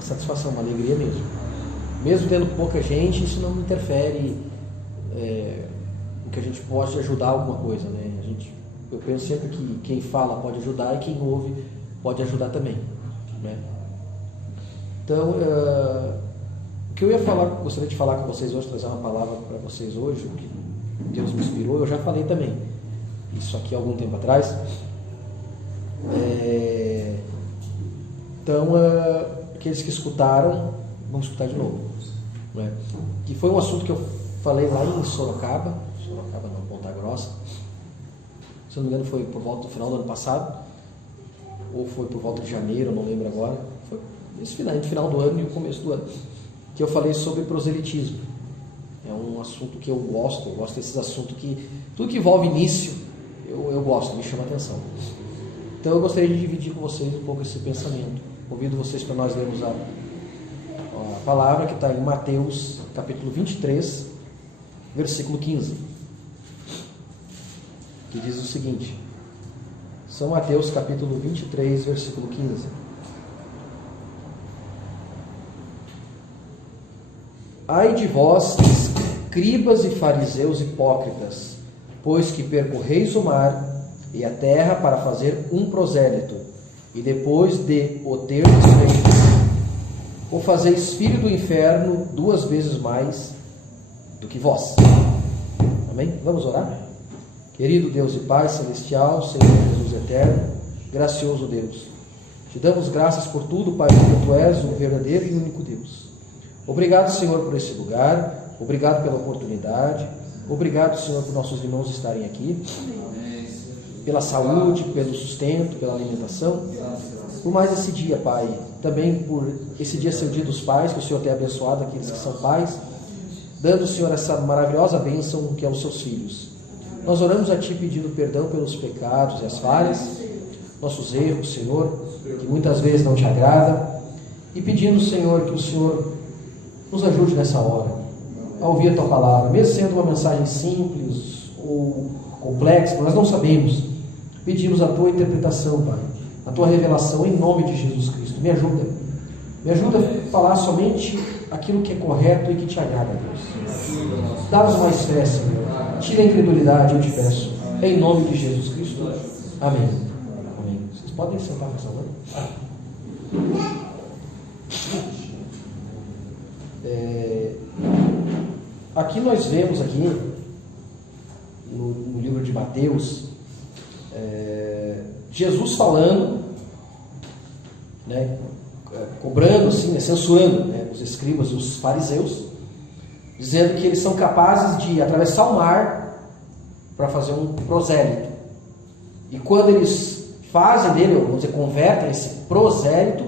uma satisfação, uma alegria mesmo. Mesmo tendo pouca gente, isso não interfere em que a gente pode ajudar alguma coisa, né? Eu penso sempre que quem fala pode ajudar e quem ouve pode ajudar também, né? Então, o que eu gostaria de falar com vocês hoje, trazer uma palavra para vocês hoje, o que Deus me inspirou, eu já falei também isso aqui há algum tempo atrás. Então, aqueles que escutaram, vão escutar de novo, né? Que foi um assunto que eu falei lá em Sorocaba não, Ponta Grossa. Se não me engano, foi por volta do final do ano passado, ou foi por volta de janeiro, eu não lembro agora. Foi esse final do ano e o começo do ano, que eu falei sobre proselitismo. É um assunto que eu gosto desses assuntos que tudo que envolve início, eu gosto, me chama a atenção. Então eu gostaria de dividir com vocês um pouco esse pensamento. Convido vocês para nós lermos a palavra que está em Mateus, capítulo 23, versículo 15, que diz o seguinte: São Mateus, capítulo 23, versículo 15. Ai de vós, escribas e fariseus hipócritas, pois que percorreis o mar e a terra para fazer um prosélito, e depois de o terdes feito, o fazeis filho do inferno 2 vezes mais do que vós. Amém? Vamos orar? Querido Deus e Pai celestial, Senhor Jesus eterno, gracioso Deus, te damos graças por tudo, Pai, porque Tu és o verdadeiro e único Deus. Obrigado, Senhor, por esse lugar, obrigado pela oportunidade, obrigado, Senhor, por nossos irmãos estarem aqui, pela saúde, pelo sustento, pela alimentação, por mais esse dia, Pai, também por esse dia ser o dia dos pais, que o Senhor tenha abençoado aqueles que são pais, dando, Senhor, essa maravilhosa bênção que é os seus filhos. Nós oramos a Ti pedindo perdão pelos pecados e as falhas, nossos erros, Senhor, que muitas vezes não Te agrada, e pedindo, Senhor, que o Senhor nos ajude nessa hora a ouvir a Tua palavra, mesmo sendo uma mensagem simples ou complexa, nós não sabemos. Pedimos a Tua interpretação, Pai, a Tua revelação em nome de Jesus Cristo. Me ajuda a falar somente aquilo que é correto e que Te agrada, Deus. Dá-nos mais fé, Senhor. Tira a incredulidade, eu Te peço. Em nome de Jesus Cristo. Amém. Amém. Vocês podem sentar, por favor. Aqui nós vemos aqui no livro de Mateus, Jesus falando, né, cobrando, assim, censurando, né, os escribas e os fariseus, dizendo que eles são capazes de atravessar o mar para fazer um prosélito. E quando eles fazem dele, ou vamos dizer, convertem esse prosélito,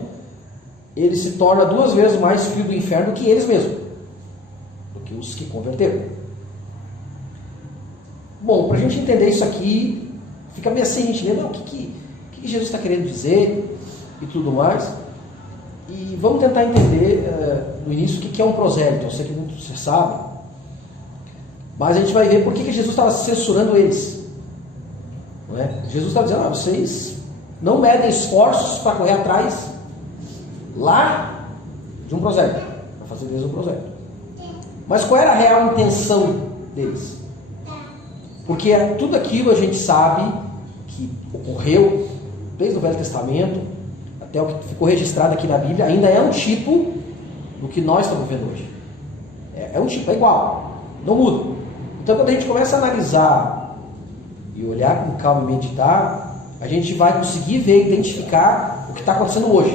ele se torna 2 vezes mais filho do inferno do que eles mesmos, do que os que converteram. Bom, para a gente entender isso aqui, fica meio assim, a gente lê, não, o que Jesus está querendo dizer e tudo mais. E vamos tentar entender no início o que é um prosélito. Eu sei que muitos vocês sabem, mas a gente vai ver por que Jesus estava censurando eles. Não é? Jesus estava dizendo, vocês não medem esforços para correr atrás lá de um prosélito, para fazer deles um prosélito. Mas qual era a real intenção deles? Porque tudo aquilo a gente sabe que ocorreu desde o Velho Testamento até o que ficou registrado aqui na Bíblia, ainda é um tipo do que nós estamos vendo hoje. É um tipo, é igual, não muda. Então quando a gente começa a analisar e olhar com calma e meditar, a gente vai conseguir ver, identificar o que está acontecendo hoje,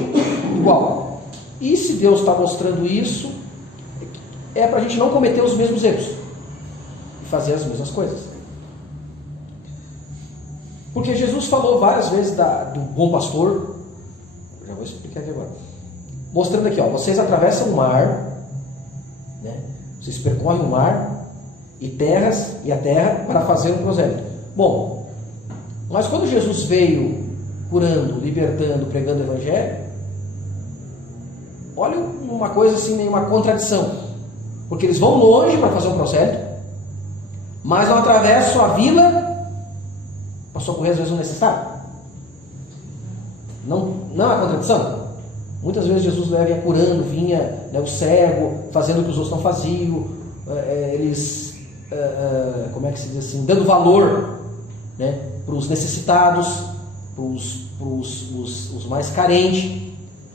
igual. E se Deus está mostrando isso, é para a gente não cometer os mesmos erros e fazer as mesmas coisas. Porque Jesus falou várias vezes do bom pastor, já vou explicar aqui agora, mostrando aqui, vocês atravessam o mar, né? Vocês percorrem o mar e a terra para fazer um prosélito. Bom, mas quando Jesus veio curando, libertando, pregando o evangelho, olha uma coisa assim, meio uma contradição, porque eles vão longe para fazer um prosélito, mas não atravessam a vila para socorrer às vezes o necessário. Não é uma contradição? Muitas vezes Jesus vinha curando, vinha, né, o cego, fazendo o que os outros não faziam, eles, como é que se diz assim, dando valor, né, para os necessitados, para os mais carentes.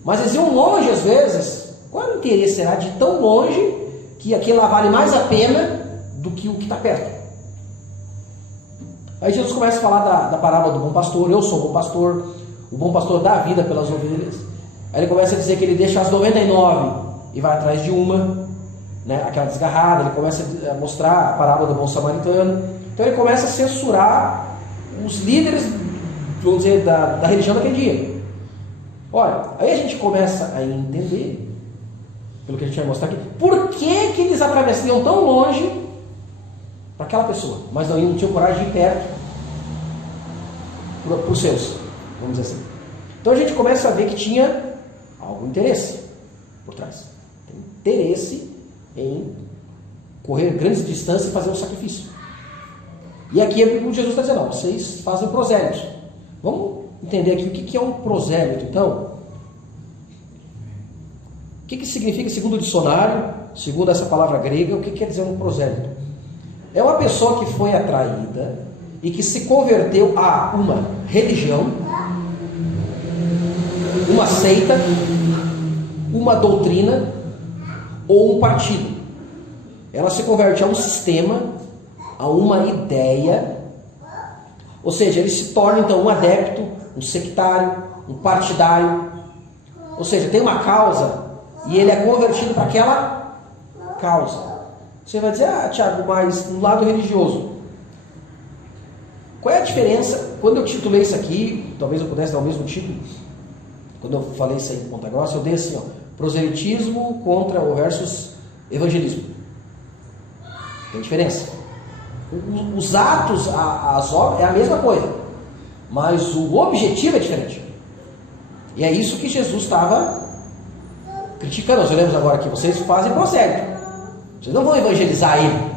Mas eles iam longe às vezes. Qual é o interesse será de ir tão longe que aquilo lá vale mais a pena do que o que está perto? Aí Jesus começa a falar da parábola do bom pastor. Eu sou o bom pastor dá a vida pelas ovelhas. Aí ele começa a dizer que ele deixa as 99 e vai atrás de uma, né, aquela desgarrada. Ele começa a mostrar a parábola do bom samaritano. Então ele começa a censurar os líderes, vamos dizer, da religião daquele dia. Olha, aí a gente começa a entender, pelo que a gente vai mostrar aqui, por que eles atravessavam tão longe para aquela pessoa, mas não tinham coragem de ir perto para os seus, vamos dizer assim. Então a gente começa a ver que tinha algum interesse por trás. Tem interesse em correr grandes distâncias e fazer um sacrifício. E aqui é o que Jesus está dizendo, ó, vocês fazem prosélitos. Vamos entender aqui o que é um prosélito, então. O que significa, segundo o dicionário, segundo essa palavra grega, o que quer dizer um prosélito? É uma pessoa que foi atraída e que se converteu a uma religião, uma seita, uma doutrina ou um partido. Ela se converte a um sistema, a uma ideia, ou seja, ele se torna então um adepto, um sectário, um partidário, ou seja, tem uma causa e ele é convertido para aquela causa. Você vai dizer, Tiago, mas no lado religioso, qual é a diferença? Quando eu titulei isso aqui, talvez eu pudesse dar o mesmo título, quando eu falei isso aí em Ponta Grossa, eu dei assim, ó, proselitismo contra ou versus evangelismo. Tem diferença. Os atos, as obras, é a mesma coisa, mas o objetivo é diferente. E é isso que Jesus estava criticando. Nós olhamos agora aqui, vocês fazem prosélito, vocês não vão evangelizar ele.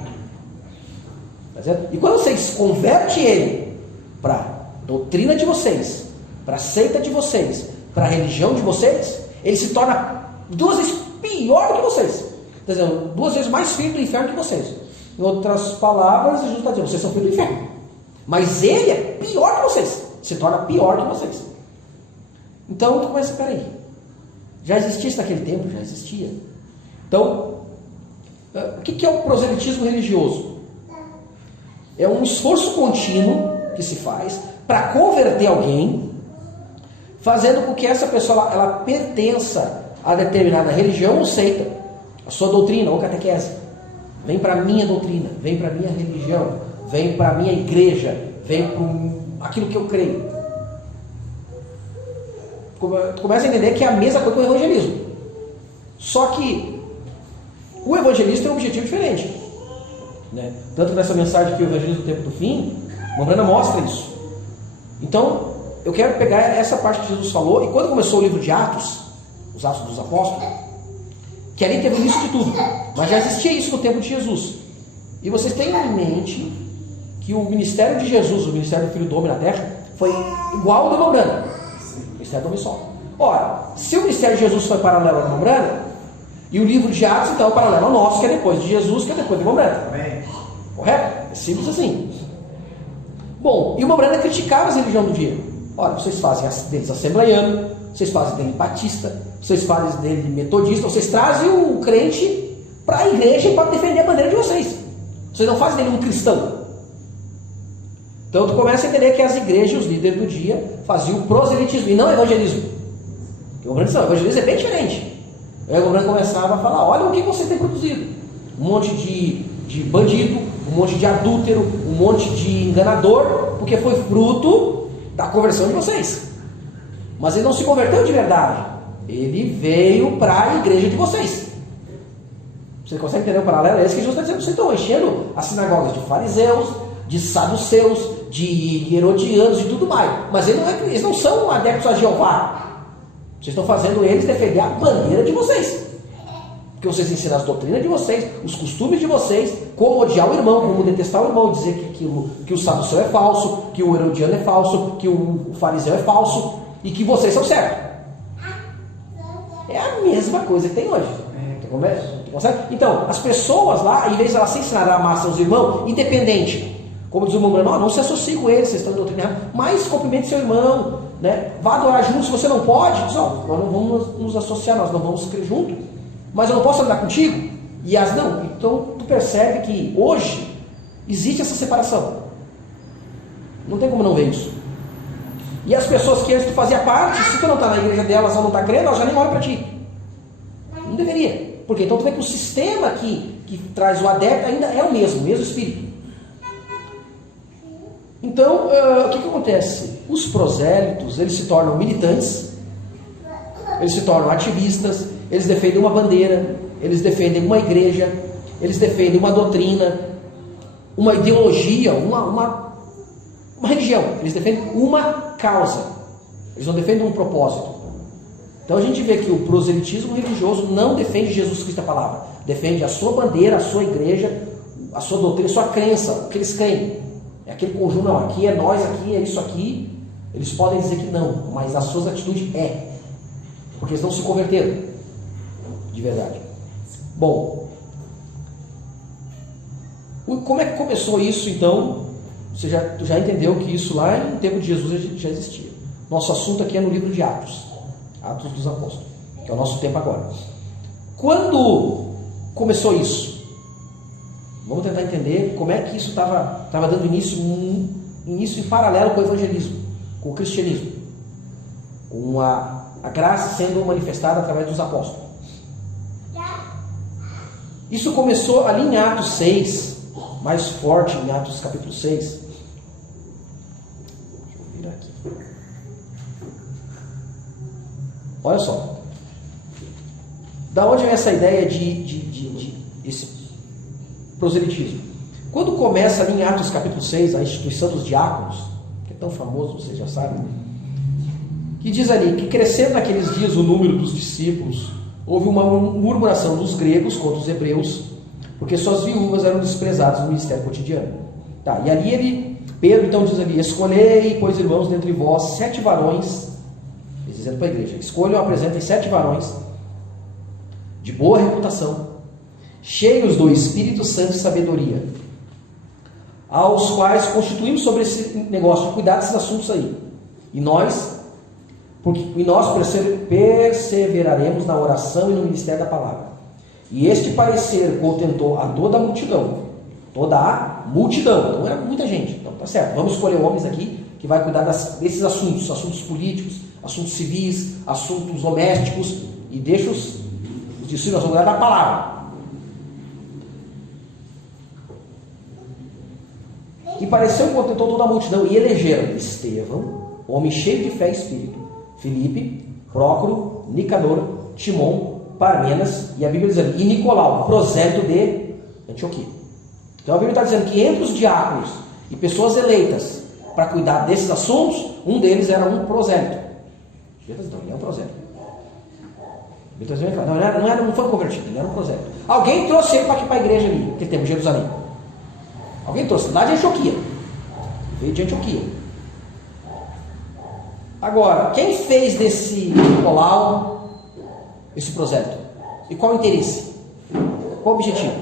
Tá certo? E quando vocês convertem ele para a doutrina de vocês, para a seita de vocês, para a religião de vocês, ele se torna 2 vezes pior do que vocês. Quer dizer, 2 vezes mais filho do inferno que vocês. Em outras palavras, Jesus está dizendo, vocês são filhos do inferno. Mas ele é pior que vocês. Se torna pior que vocês. Então, tu começa, peraí. Já existia isso naquele tempo? Já existia. Então, o que é o proselitismo religioso? É um esforço contínuo que se faz para converter alguém, fazendo com que essa pessoa ela pertença a determinada religião ou seita, a sua doutrina ou catequese. Vem para a minha doutrina, vem para a minha religião, vem para a minha igreja, vem para aquilo que eu creio. Tu começa a entender que é a mesma coisa que o evangelismo. Só que o evangelista tem um objetivo diferente. Né? Tanto que nessa mensagem aqui, o Evangelismo do Tempo do Fim, Mombrana mostra isso. Então, eu quero pegar essa parte que Jesus falou, e quando começou o livro de Atos, os Atos dos Apóstolos, que ali teve o início de tudo, mas já existia isso no tempo de Jesus. E vocês tenham em mente que o ministério de Jesus, o ministério do Filho do Homem na Terra, foi igual ao do Mombrana, o ministério do Homem Só. Ora, se o ministério de Jesus foi paralelo ao do Mombrana, e o livro de Atos, então, é paralelo ao nosso, que é depois de Jesus, que é depois de Mombrana. Correto? É simples assim. Bom, e o Mombrana criticava as religiões do dia. Olha, vocês fazem deles assembleiano, vocês fazem dele batista, vocês fazem dele metodista, vocês trazem o crente para a igreja para defender a bandeira de vocês. Vocês não fazem dele um cristão. Então tu começa a entender que as igrejas, os líderes do dia, faziam proselitismo e não evangelismo. Porque o evangelismo é bem diferente. Aí o governo começava a falar, olha o que você tem produzido. Um monte de bandido, um monte de adúltero, um monte de enganador, porque foi fruto da conversão de vocês. Mas ele não se converteu de verdade. Ele veio para a igreja de vocês. Você consegue entender o paralelo? É isso que Jesus está dizendo. Vocês estão enchendo as sinagogas de fariseus, de saduceus, de herodianos e tudo mais. Mas eles não são adeptos a Jeová. Vocês estão fazendo eles defender a bandeira de vocês. Porque vocês ensinam as doutrinas de vocês, os costumes de vocês, como odiar o irmão, como detestar o irmão, dizer que o saduceu é falso, que o herodiano é falso, que o fariseu é falso e que vocês são certos. É a mesma coisa que tem hoje. Então, as pessoas lá, em vez de elas se ensinarem a amar seus irmãos, independente, como diz o irmão, não se associe com eles, vocês estão doutrinados, mas cumprimente seu irmão, né? Vá adorar junto. Se você não pode, diz, nós não vamos nos associar, nós não vamos crer junto, mas eu não posso andar contigo. E as não. Então, tu percebe que hoje existe essa separação. Não tem como não ver isso. E as pessoas que antes tu fazia parte, se tu não está na igreja delas ou não está crendo, elas já nem olham para ti. Não deveria. Porque então tu vê que o sistema que traz o adepto ainda é o mesmo espírito. Então, o que acontece? Os prosélitos, eles se tornam militantes, eles se tornam ativistas, eles defendem uma bandeira, eles defendem uma igreja, eles defendem uma doutrina, uma ideologia, uma religião. Eles defendem uma causa. Eles não defendem um propósito. Então a gente vê que o proselitismo religioso não defende Jesus Cristo a palavra. Defende a sua bandeira, a sua igreja, a sua doutrina, a sua crença, o que eles creem. É aquele conjunto, não, aqui é nós, aqui é isso aqui. Eles podem dizer que não, mas as suas atitudes é. Porque eles não se converteram. De verdade. Bom, como é que começou isso então? Tu já entendeu que isso lá no tempo de Jesus já existia. Nosso assunto aqui é no livro de Atos. Atos dos Apóstolos, que é o nosso tempo agora. Quando começou isso? Vamos tentar entender como é que isso estava dando início em paralelo com o evangelismo, com o cristianismo, com a graça sendo manifestada através dos apóstolos. Isso começou ali em Atos 6, mais forte em Atos capítulo 6. Deixa eu virar aqui. Olha só. Da onde vem essa ideia de esse proselitismo? Quando começa ali em Atos capítulo 6, a instituição dos diáconos, que é tão famoso, vocês já sabem, que diz ali que crescendo naqueles dias o número dos discípulos, houve uma murmuração dos gregos contra os hebreus, porque suas viúvas eram desprezadas no ministério cotidiano. Tá, e ali Pedro então diz ali: escolhei, pois irmãos, dentre vós 7 varões, dizendo para a igreja, escolham, apresentem 7 varões de boa reputação, cheios do Espírito Santo e sabedoria, aos quais constituímos sobre esse negócio de cuidar desses assuntos aí. E nós perseveraremos na oração e no ministério da palavra. E este parecer contentou a toda a multidão. Toda a multidão. Então era muita gente. Então tá certo. Vamos escolher homens aqui que vai cuidar desses assuntos políticos, assuntos civis, assuntos domésticos, e deixa os discípulos cuidar da palavra. E pareceu que contentou toda a multidão, e elegeram Estevão, homem cheio de fé e espírito, Filipe, Prócoro, Nicador, Timon, Parmenas, e a Bíblia diz ali, e Nicolau, prosélito de Antioquia. Então a Bíblia está dizendo que entre os diáconos e pessoas eleitas para cuidar desses assuntos, um deles era um prosélito. Então, ele é um prosélito. Não foi convertido, ele era um prosélito. Alguém trouxe ele para aqui para a igreja ali, naquele tempo, Jerusalém. Alguém trouxe, lá de Antioquia. Veio de Antioquia. Agora, quem fez desse Nicolau esse prosélito? E qual o interesse? Qual o objetivo?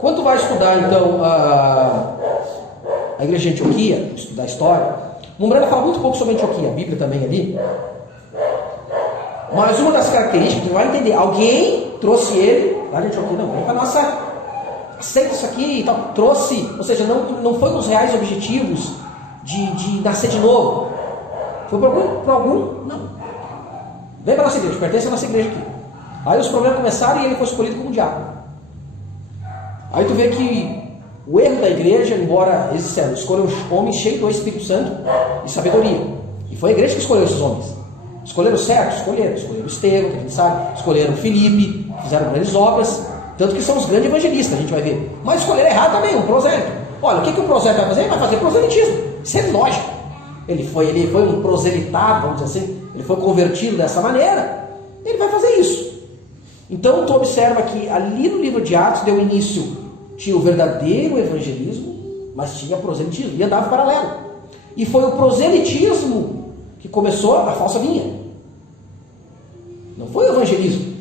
Quando tu vai estudar, então, a igreja de Antioquia, estudar a história, Mumbrella fala muito pouco sobre Antioquia, a Bíblia também ali. Mas uma das características, tu vai entender, alguém trouxe ele, lá de Antioquia, não, vem para nossa, aceita isso aqui e tal, trouxe, ou seja, não foi com os reais objetivos de nascer de novo. Foi para algum? Não. Vem para a nossa igreja, pertence à nossa igreja aqui. Aí os problemas começaram e ele foi escolhido como diácono. Aí tu vê que o erro da igreja, embora eles disseram, escolheu homens cheios do Espírito Santo e sabedoria. E foi a igreja que escolheu esses homens. Escolheram certo? Escolheram Estevão, que a gente sabe, escolheram Filipe, fizeram grandes obras, tanto que são os grandes evangelistas, a gente vai ver. Mas escolheram errado também, um prosélito. Olha, o que o prosélito vai fazer? Ele vai fazer proselitismo. Isso é lógico. Ele foi um proselitado, vamos dizer assim, ele foi convertido dessa maneira, ele vai fazer isso. Então tu observa que ali no livro de Atos deu início, tinha o verdadeiro evangelismo, mas tinha proselitismo, e andava em paralelo. E foi o proselitismo que começou a falsa vinha. Não foi o evangelismo.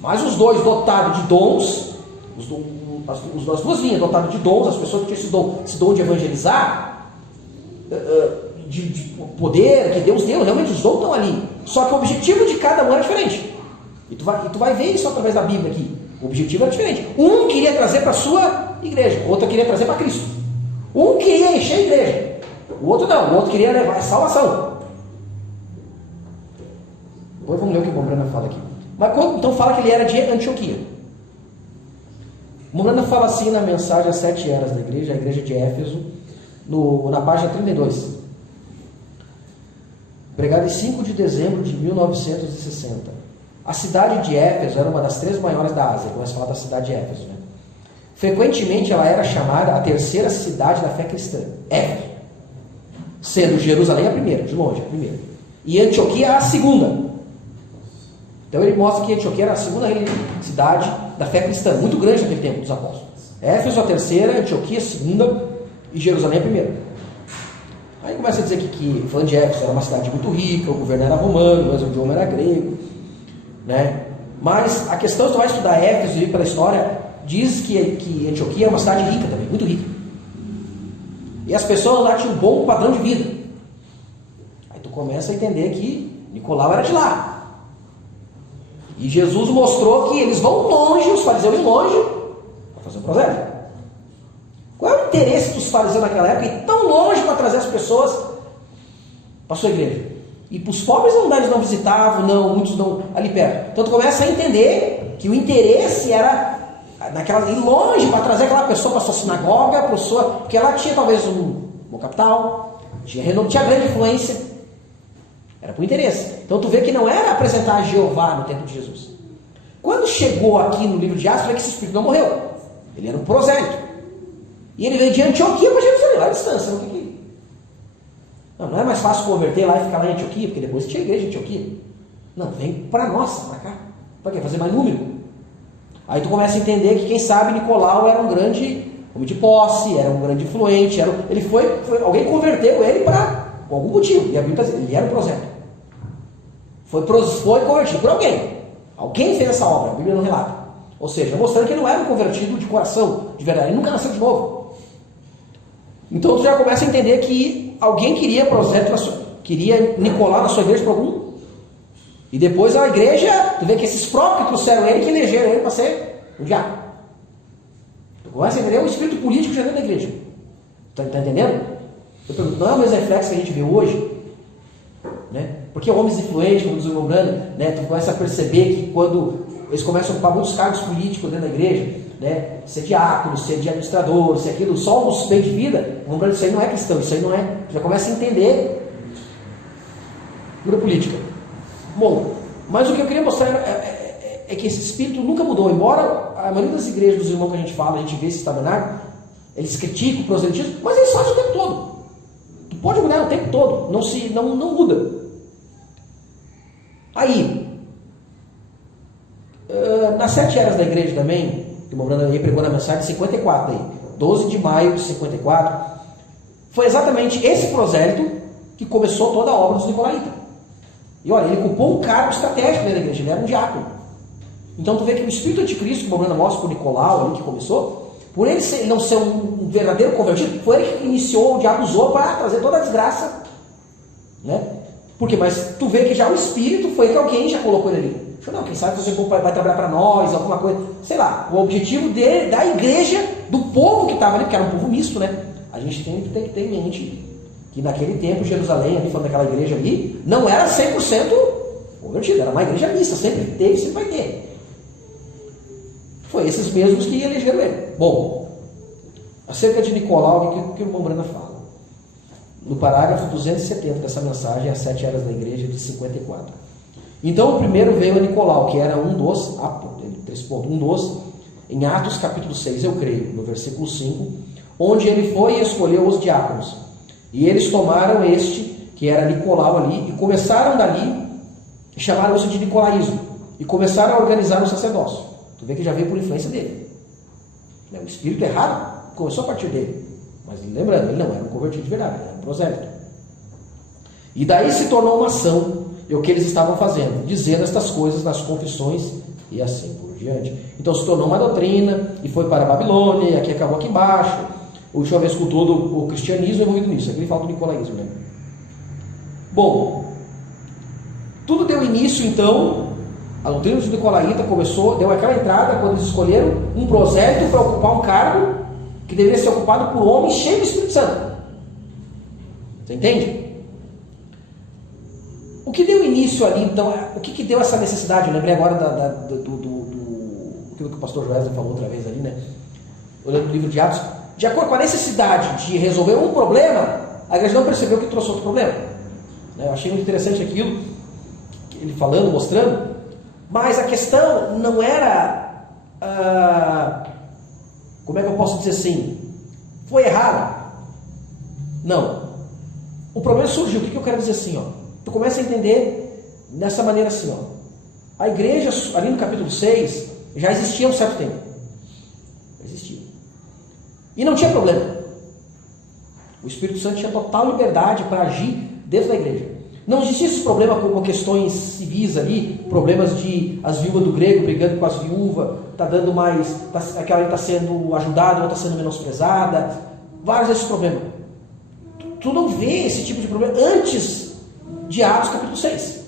Mas os dois dotados de dons, as duas linhas dotadas de dons, as pessoas que tinham esse dom de evangelizar, de poder que Deus deu, realmente os dons estão ali. Só que o objetivo de cada um era diferente. E tu vai ver isso através da Bíblia aqui. O objetivo era diferente. Um queria trazer para a sua igreja, o outro queria trazer para Cristo. Um queria encher a igreja, o outro não, o outro queria levar a salvação. Depois vamos ler o que o Mombrana fala aqui. Mas então fala que ele era de Antioquia. O Mombrana fala assim na mensagem As 7 Eras da igreja, a igreja de Éfeso, na página 32. Pregado em 5 de dezembro de 1960. A cidade de Éfeso era uma das 3 maiores da Ásia. Começa a falar da cidade de Éfeso, né? Frequentemente ela era chamada a terceira cidade da fé cristã, Éfeso, sendo Jerusalém a primeira, de longe, a primeira, e Antioquia a segunda. Então ele mostra que Antioquia era a segunda cidade da fé cristã, muito grande naquele tempo dos apóstolos. Éfeso a terceira, Antioquia a segunda e Jerusalém a primeira. Aí começa a dizer que falando de Éfeso, era uma cidade muito rica, o governo era romano, mas o idioma era grego, né? Mas a questão é que tu vai estudar Éfeso e ir pela história, diz que Antioquia é uma cidade rica também, muito rica. E as pessoas lá tinham um bom padrão de vida. Aí tu começa a entender que Nicolau era de lá. E Jesus mostrou que eles vão longe, os fariseus vão longe, para fazer um prosélito. Qual é o interesse dos fariseus naquela época ir tão longe para trazer as pessoas para a sua igreja? E para os pobres eles não visitavam, muitos não ali perto. Então tu começa a entender que o interesse era ir longe para trazer aquela pessoa para a sua sinagoga, porque ela tinha talvez um capital, tinha grande influência, era por interesse. Então tu vê que não era apresentar a Jeová no tempo de Jesus. Quando chegou aqui no livro de Atos, tu vê que esse espírito não morreu, ele era um prosélito, e ele veio de Antioquia para Jerusalém, lá à distância. Não é mais fácil converter lá e ficar lá em Antioquia, porque depois tinha igreja em Antioquia. Não, vem para nós, para cá, para quê? Fazer mais número. Aí tu começa a entender que, quem sabe, Nicolau era um grande homem de posse, era um grande influente, alguém converteu ele por algum motivo, e a Bíblia está dizendo, ele era um prosélito. Foi convertido por alguém. Alguém fez essa obra, a Bíblia não relata. Ou seja, mostrando que ele não era um convertido de coração, de verdade, ele nunca nasceu de novo. Então tu já começa a entender que alguém queria prosélito, queria Nicolau na sua igreja por algum. E depois a igreja, tu vê que esses próprios que trouxeram ele, que elegeram ele para ser o diabo. Tu começa a entender o espírito político já dentro da igreja. Tá entendendo? Eu pergunto, não é o mesmo reflexo que a gente vê hoje? Né? Porque homens influentes, como diz o Mombrana, né, tu começa a perceber que quando eles começam a ocupar muitos cargos políticos dentro da igreja, né, ser diácono, ser de administrador, ser aquilo, só os bem de vida, o Mombrana, isso aí não é cristão, isso aí não é. Tu já começa a entender pura política. Bom, mas o que eu queria mostrar é que esse espírito nunca mudou. Embora a maioria das igrejas, dos irmãos que a gente fala, a gente vê esse tabernáculo, eles criticam o proselitismo, mas eles fazem o tempo todo. Tu pode mudar o tempo todo, não muda. Aí, nas 7 eras da igreja também, que o Mombrana aí pregou na mensagem de 54, aí, 12 de maio de 54, foi exatamente esse prosélito que começou toda a obra dos Nicolaitas. E olha, ele ocupou um cargo estratégico dentro da igreja, ele era um diácono. Então tu vê que o espírito anticristo, que o Mombrana mostra por Nicolau ali que começou, por ele não ser um verdadeiro convertido, foi ele que iniciou, o diabo usou para trazer toda a desgraça, né? Por quê? Mas tu vê que já o espírito foi que alguém já colocou ele ali. Não, quem sabe você vai trabalhar para nós, alguma coisa, sei lá. O objetivo da igreja, do povo que estava ali, porque era um povo misto, né? A gente tem que ter em mente que naquele tempo Jerusalém, ali falando daquela igreja ali, não era 100% convertida, era uma igreja mista, sempre teve, sempre vai ter. Foi esses mesmos que elegeram ele. Bom, acerca de Nicolau, o que o Mombrana fala? No parágrafo 270 dessa mensagem, As 7 Eras da Igreja, de 54. Então o primeiro veio a Nicolau, que era um dos, em Atos capítulo 6, eu creio, no versículo 5, onde ele foi e escolheu os diáconos. E eles tomaram este, que era Nicolau ali, e começaram dali, e chamaram-se de nicolaísmo, e começaram a organizar o sacerdócio. Tu vê que já veio por influência dele. O espírito errado começou a partir dele. Mas lembrando, ele não era um convertido de verdade, ele era um prosélito. E daí se tornou uma ação e o que eles estavam fazendo, dizendo estas coisas nas confissões e assim por diante. Então se tornou uma doutrina e foi para a Babilônia, e aqui acabou aqui embaixo. Deixa eu ver com todo o cristianismo envolvido nisso. Aqui ele fala do nicolaísmo, né? Bom, tudo deu início então, a doutrina do nicolaíta começou, deu aquela entrada quando eles escolheram um prosélito para ocupar um cargo que deveria ser ocupado por homens cheios do Espírito Santo. Você entende? O que deu início ali, então, o que deu essa necessidade? Eu lembrei agora aquilo que o pastor Joésley falou outra vez ali, né? Olhando o livro de Atos, de acordo com a necessidade de resolver um problema, a igreja não percebeu que trouxe outro problema. Eu achei muito interessante aquilo, ele falando, mostrando, mas a questão não era, como é que eu posso dizer assim, foi errado. Não. O problema surgiu, o que eu quero dizer assim, ó? Tu começa a entender dessa maneira assim, ó. A igreja, ali no capítulo 6, já existia há um certo tempo. Existia. E não tinha problema. O Espírito Santo tinha total liberdade para agir dentro da igreja. Não existia esse problema com questões civis ali, problemas de as viúvas do grego brigando com as viúvas, tá dando mais, aquela está sendo ajudada, outra está sendo menosprezada, vários desses problemas. Tu não vê esse tipo de problema antes de Atos capítulo 6.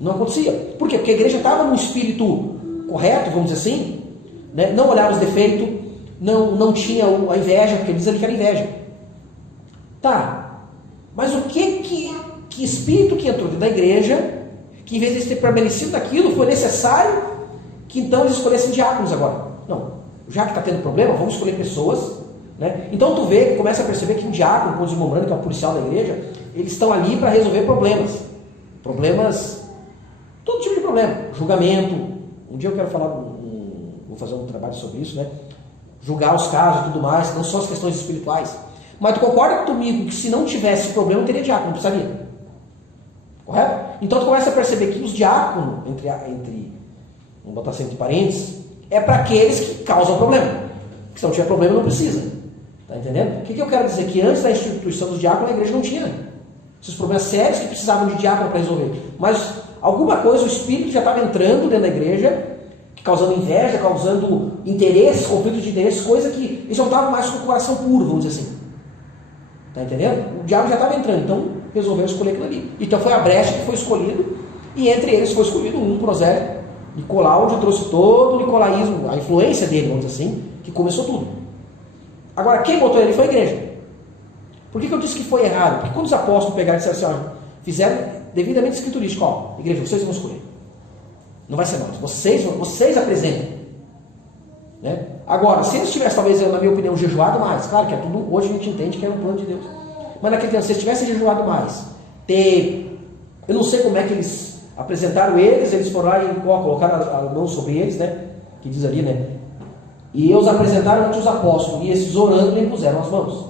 Não acontecia. Por quê? Porque a igreja estava num espírito correto, vamos dizer assim, né? Não olhava os defeitos, não tinha a inveja, porque diz ali que era inveja. Tá, mas o que espírito que entrou dentro da igreja, que em vez de eles terem permanecido daquilo, foi necessário que então eles escolhessem diáconos agora? Não, já que está tendo problema, vamos escolher pessoas, né? Então tu vê, começa a perceber que um diácono, como diz o Mombrano, que é o policial da igreja, eles estão ali para resolver problemas, todo tipo de problema, julgamento. Um dia eu quero falar, vou fazer um trabalho sobre isso, né? Julgar os casos e tudo mais, não só as questões espirituais. Mas tu concorda comigo que se não tivesse problema, não teria diácono, não precisaria? Correto? Então tu começa a perceber que os diáconos, vamos botar assim entre parênteses, é para aqueles que causam problema. Que se não tiver problema, não precisa. Tá entendendo? O que eu quero dizer? Que antes da instituição dos diáconos, a igreja não tinha esses problemas sérios que precisavam de diácono para resolver. Mas alguma coisa, o espírito já estava entrando dentro da igreja, causando inveja, causando interesses, conflitos de interesses, coisa que eles não estavam mais com o coração puro, vamos dizer assim. Tá entendendo? O diabo já estava entrando, então resolveu escolher aquilo ali. Então foi a brecha que foi escolhido, e entre eles foi escolhido um prosélito, Nicolau, onde trouxe todo o nicolaísmo, a influência dele, vamos dizer assim, que começou tudo. Agora, quem botou ele foi a igreja. Por que eu disse que foi errado? Porque quando os apóstolos pegaram e disseram assim, ó, fizeram devidamente escriturístico, ó, igreja, vocês vão escolher. Não vai ser nós, vocês apresentem. Né? Agora, se eles tivessem, talvez, na minha opinião, jejuado mais, claro que é tudo, hoje a gente entende que era um plano de Deus. Mas naquele tempo, se eles tivessem jejuado mais, eu não sei como é que eles apresentaram eles foram lá e colocaram a mão sobre eles, né? Que diz ali, né? E eles apresentaram ante os apóstolos, e esses orando lhe impuseram as mãos.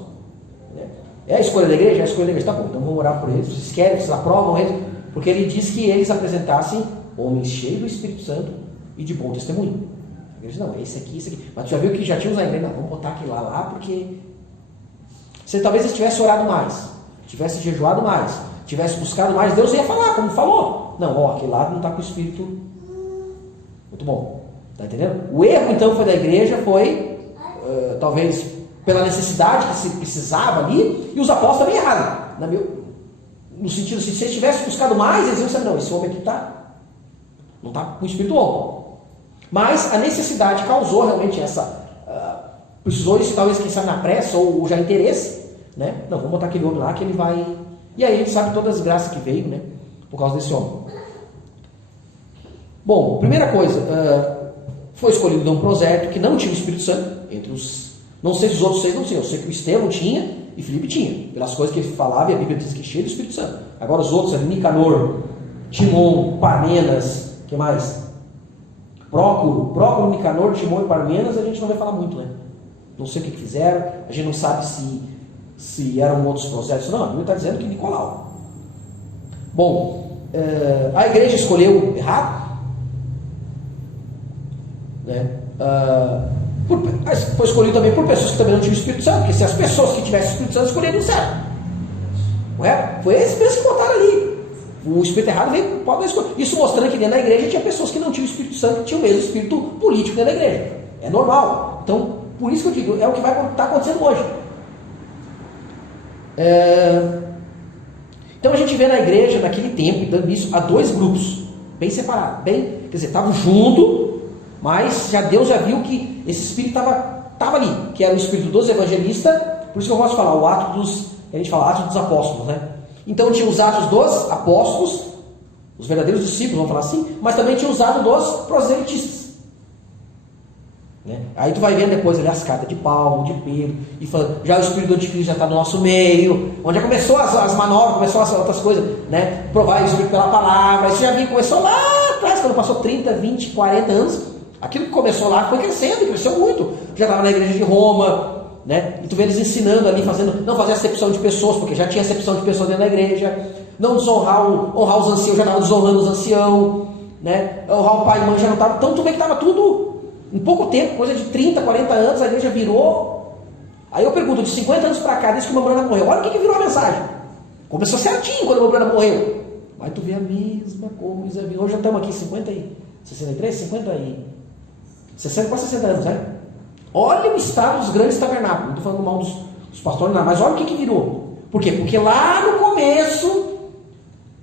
Né? É a escolha da igreja? É a escolha da igreja. Tá bom, então vamos orar por eles. Vocês querem, vocês aprovam eles? Porque ele diz que eles apresentassem homens cheios do Espírito Santo e de bom testemunho. A igreja, não, esse aqui. Mas tu já viu que já tinha uns na igreja? Não, vamos botar aquele lá, porque... Se talvez eles tivessem orado mais, tivesse jejuado mais, tivesse buscado mais, Deus ia falar, como falou. Não, ó, aquele lado não está com o Espírito muito bom. Está entendendo? O erro, então, foi da igreja, foi, talvez, pela necessidade que se precisava ali, e os apóstolos também erraram. No sentido assim, se eles tivessem buscado mais, eles iam saber, não, esse homem aqui não está com o Espírito bom. Mas a necessidade causou realmente essa... precisou isso, talvez, quem sabe, na pressa, ou já interesse, né? Não, vamos botar aquele homem lá que ele vai... E aí a gente sabe todas as graças que veio, né? Por causa desse homem. Bom, primeira coisa, foi escolhido um prosélito que não tinha o Espírito Santo, entre os... Não sei se os outros 6 não tinham, eu sei que o Estevão tinha e Filipe tinha, pelas coisas que ele falava, e a Bíblia diz que é cheio do Espírito Santo. Agora os outros ali, Nicanor, Timon, Parmenas, o que mais? Prócoro, Nicanor, Timon e Parmenas, a gente não vai falar muito, né? Não sei o que fizeram, a gente não sabe se eram outros prosélitos. Não, a Bíblia está dizendo que Nicolau. Bom, a igreja escolheu errado, né? Foi escolhido também por pessoas que também não tinham o Espírito Santo, porque se as pessoas que tivessem o Espírito Santo escolheriam o certo, não é? Foi esses mesmos que botaram ali. O espírito errado veio, isso mostrando que dentro da igreja tinha pessoas que não tinham o Espírito Santo, que tinham o mesmo espírito político dentro da igreja. É normal. Então, por isso que eu digo, é o que vai estar acontecendo hoje. Então a gente vê na igreja, naquele tempo, dando isso a dois grupos, bem separados, quer dizer, estavam juntos, mas Deus já viu que esse espírito estava ali, que era o espírito dos evangelistas. Por isso que eu gosto de falar, a gente fala Atos dos Apóstolos, né? Então tinha os Atos dos Apóstolos, os verdadeiros discípulos, vamos falar assim, mas também tinha os Atos dos proselitistas. Né? Aí tu vai vendo depois ali as cartas de Paulo, de Pedro, e falando, já o espírito do anticristo já está no nosso meio, onde já começou as manobras, começou as outras coisas, né? Provar o espírito pela palavra. Isso já vinha, começou lá atrás, quando passou 30, 20, 40 anos. Aquilo que começou lá foi crescendo, cresceu muito. Já estava na igreja de Roma, né? E tu vê eles ensinando ali, não fazer acepção de pessoas, porque já tinha acepção de pessoas dentro da igreja, não desonrar honrar os anciãos, já estava desonrando os anciãos, né? Honrar o pai e mãe já não estava. Então tu vê que estava tudo. Em pouco tempo, coisa de 30, 40 anos, a igreja virou. Aí eu pergunto, de 50 anos para cá, desde que o Mambrana morreu, olha o que virou a mensagem. Começou certinho quando o Mambrana morreu. Mas tu vê a mesma coisa. Hoje já estamos aqui 63, 50 e 60, quase 60 anos, né? Olha o estado dos grandes tabernáculos. Não estou falando mal dos pastores, não, mas olha o que virou. Por quê? Porque lá no começo,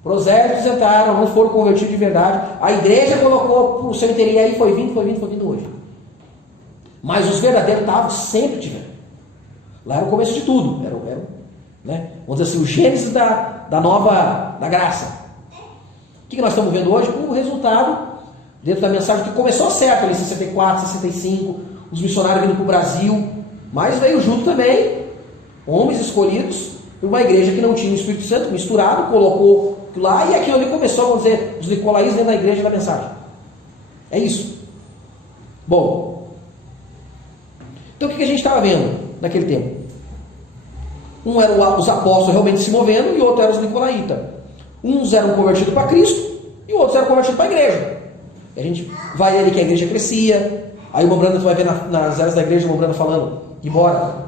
prosélitos entraram, não foram convertidos de verdade. A igreja colocou o seu interesse aí, foi vindo hoje. Mas os verdadeiros estavam, sempre tiveram. Lá era o começo de tudo. Era né? Vamos dizer assim, o gênesis da graça. O que nós estamos vendo hoje? O resultado, dentro da mensagem, que começou certo ali em 64, 65, os missionários vindo para o Brasil, mas veio junto também homens escolhidos, uma igreja que não tinha o Espírito Santo, misturado, colocou lá, e aquilo ali começou, vamos dizer, os nicolaísmos dentro da igreja da mensagem. É isso. Bom, então o que a gente estava vendo naquele tempo? Um era os apóstolos realmente se movendo, e outro era os nicolaítas. Uns eram convertidos para Cristo, e outros eram convertidos para a igreja. E a gente vai ali que a igreja crescia. Aí o Mambrana, tu vai ver nas áreas da igreja o Mambrana falando, embora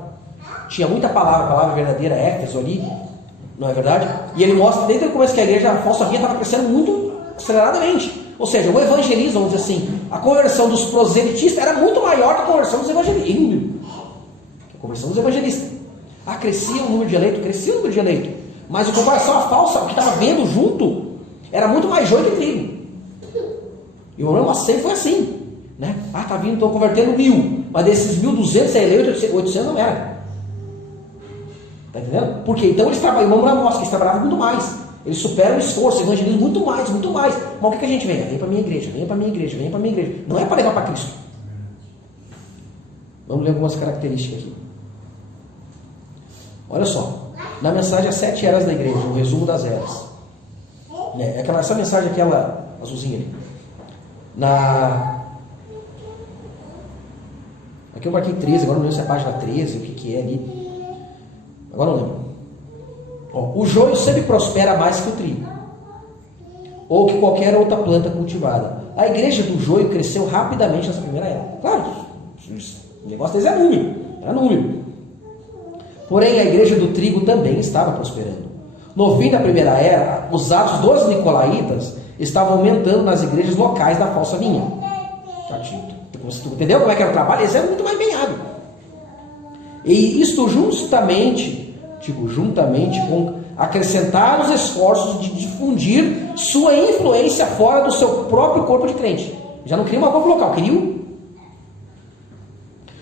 tinha muita palavra verdadeira, Éfeso ali, não é verdade? E ele mostra desde o começo que a igreja, a falsa vinha, estava crescendo muito aceleradamente. Ou seja, o evangelismo, vamos dizer assim, a conversão dos proselitistas era muito maior que a conversão dos evangelistas. Crescia o número de eleitos, mas em comparação à falsa, o que estava vendo junto, era muito mais joio que trigo. E o Rama sempre foi assim, né? Tá vindo, estão convertendo 1.000, mas desses 1.200 é eleito, 800 não era. Tá entendendo? Porque então eles trabalham, vamos lá mostra que eles trabalhavam muito mais. Eles superam o esforço, evangelismo muito mais. Mas o que a gente vem? Vem para a minha igreja, vem para a minha igreja. Não é para levar para Cristo. Vamos ler algumas características aqui. Olha só, na mensagem As 7 Eras da Igreja, o resumo das eras. Essa mensagem, aquela azulzinha ali. Aqui eu marquei 13, agora não lembro se é a página 13, o que é ali. Agora não lembro. O joio sempre prospera mais que o trigo, ou que qualquer outra planta cultivada. A igreja do joio cresceu rapidamente nessa primeira era. Claro, o negócio deles era número. Porém, a igreja do trigo também estava prosperando. No fim da primeira era, os atos dos nicolaítas estavam aumentando nas igrejas locais da falsa vinha. Tu entendeu como é que era o trabalho? Eles eram muito mais empenhados. E isto juntamente com acrescentar os esforços de difundir sua influência fora do seu próprio corpo de crente. Já não queria uma corpo local, queria.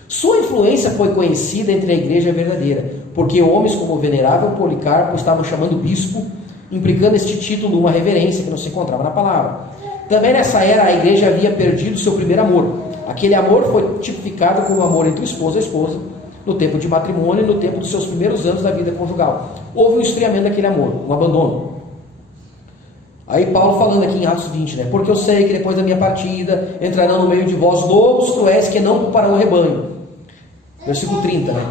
Sua influência foi conhecida entre a igreja verdadeira, porque homens como o venerável Policarpo estavam chamando o bispo, implicando este título uma reverência que não se encontrava na palavra. Também nessa era a igreja havia perdido seu primeiro amor. Aquele amor foi tipificado como amor entre o esposo e a esposa, no tempo de matrimônio e no tempo dos seus primeiros anos da vida conjugal. Houve um esfriamento daquele amor, um abandono. Aí Paulo falando aqui em Atos 20, né? Porque eu sei que depois da minha partida entrarão no meio de vós lobos cruéis que não culparão o rebanho. Versículo 30, né?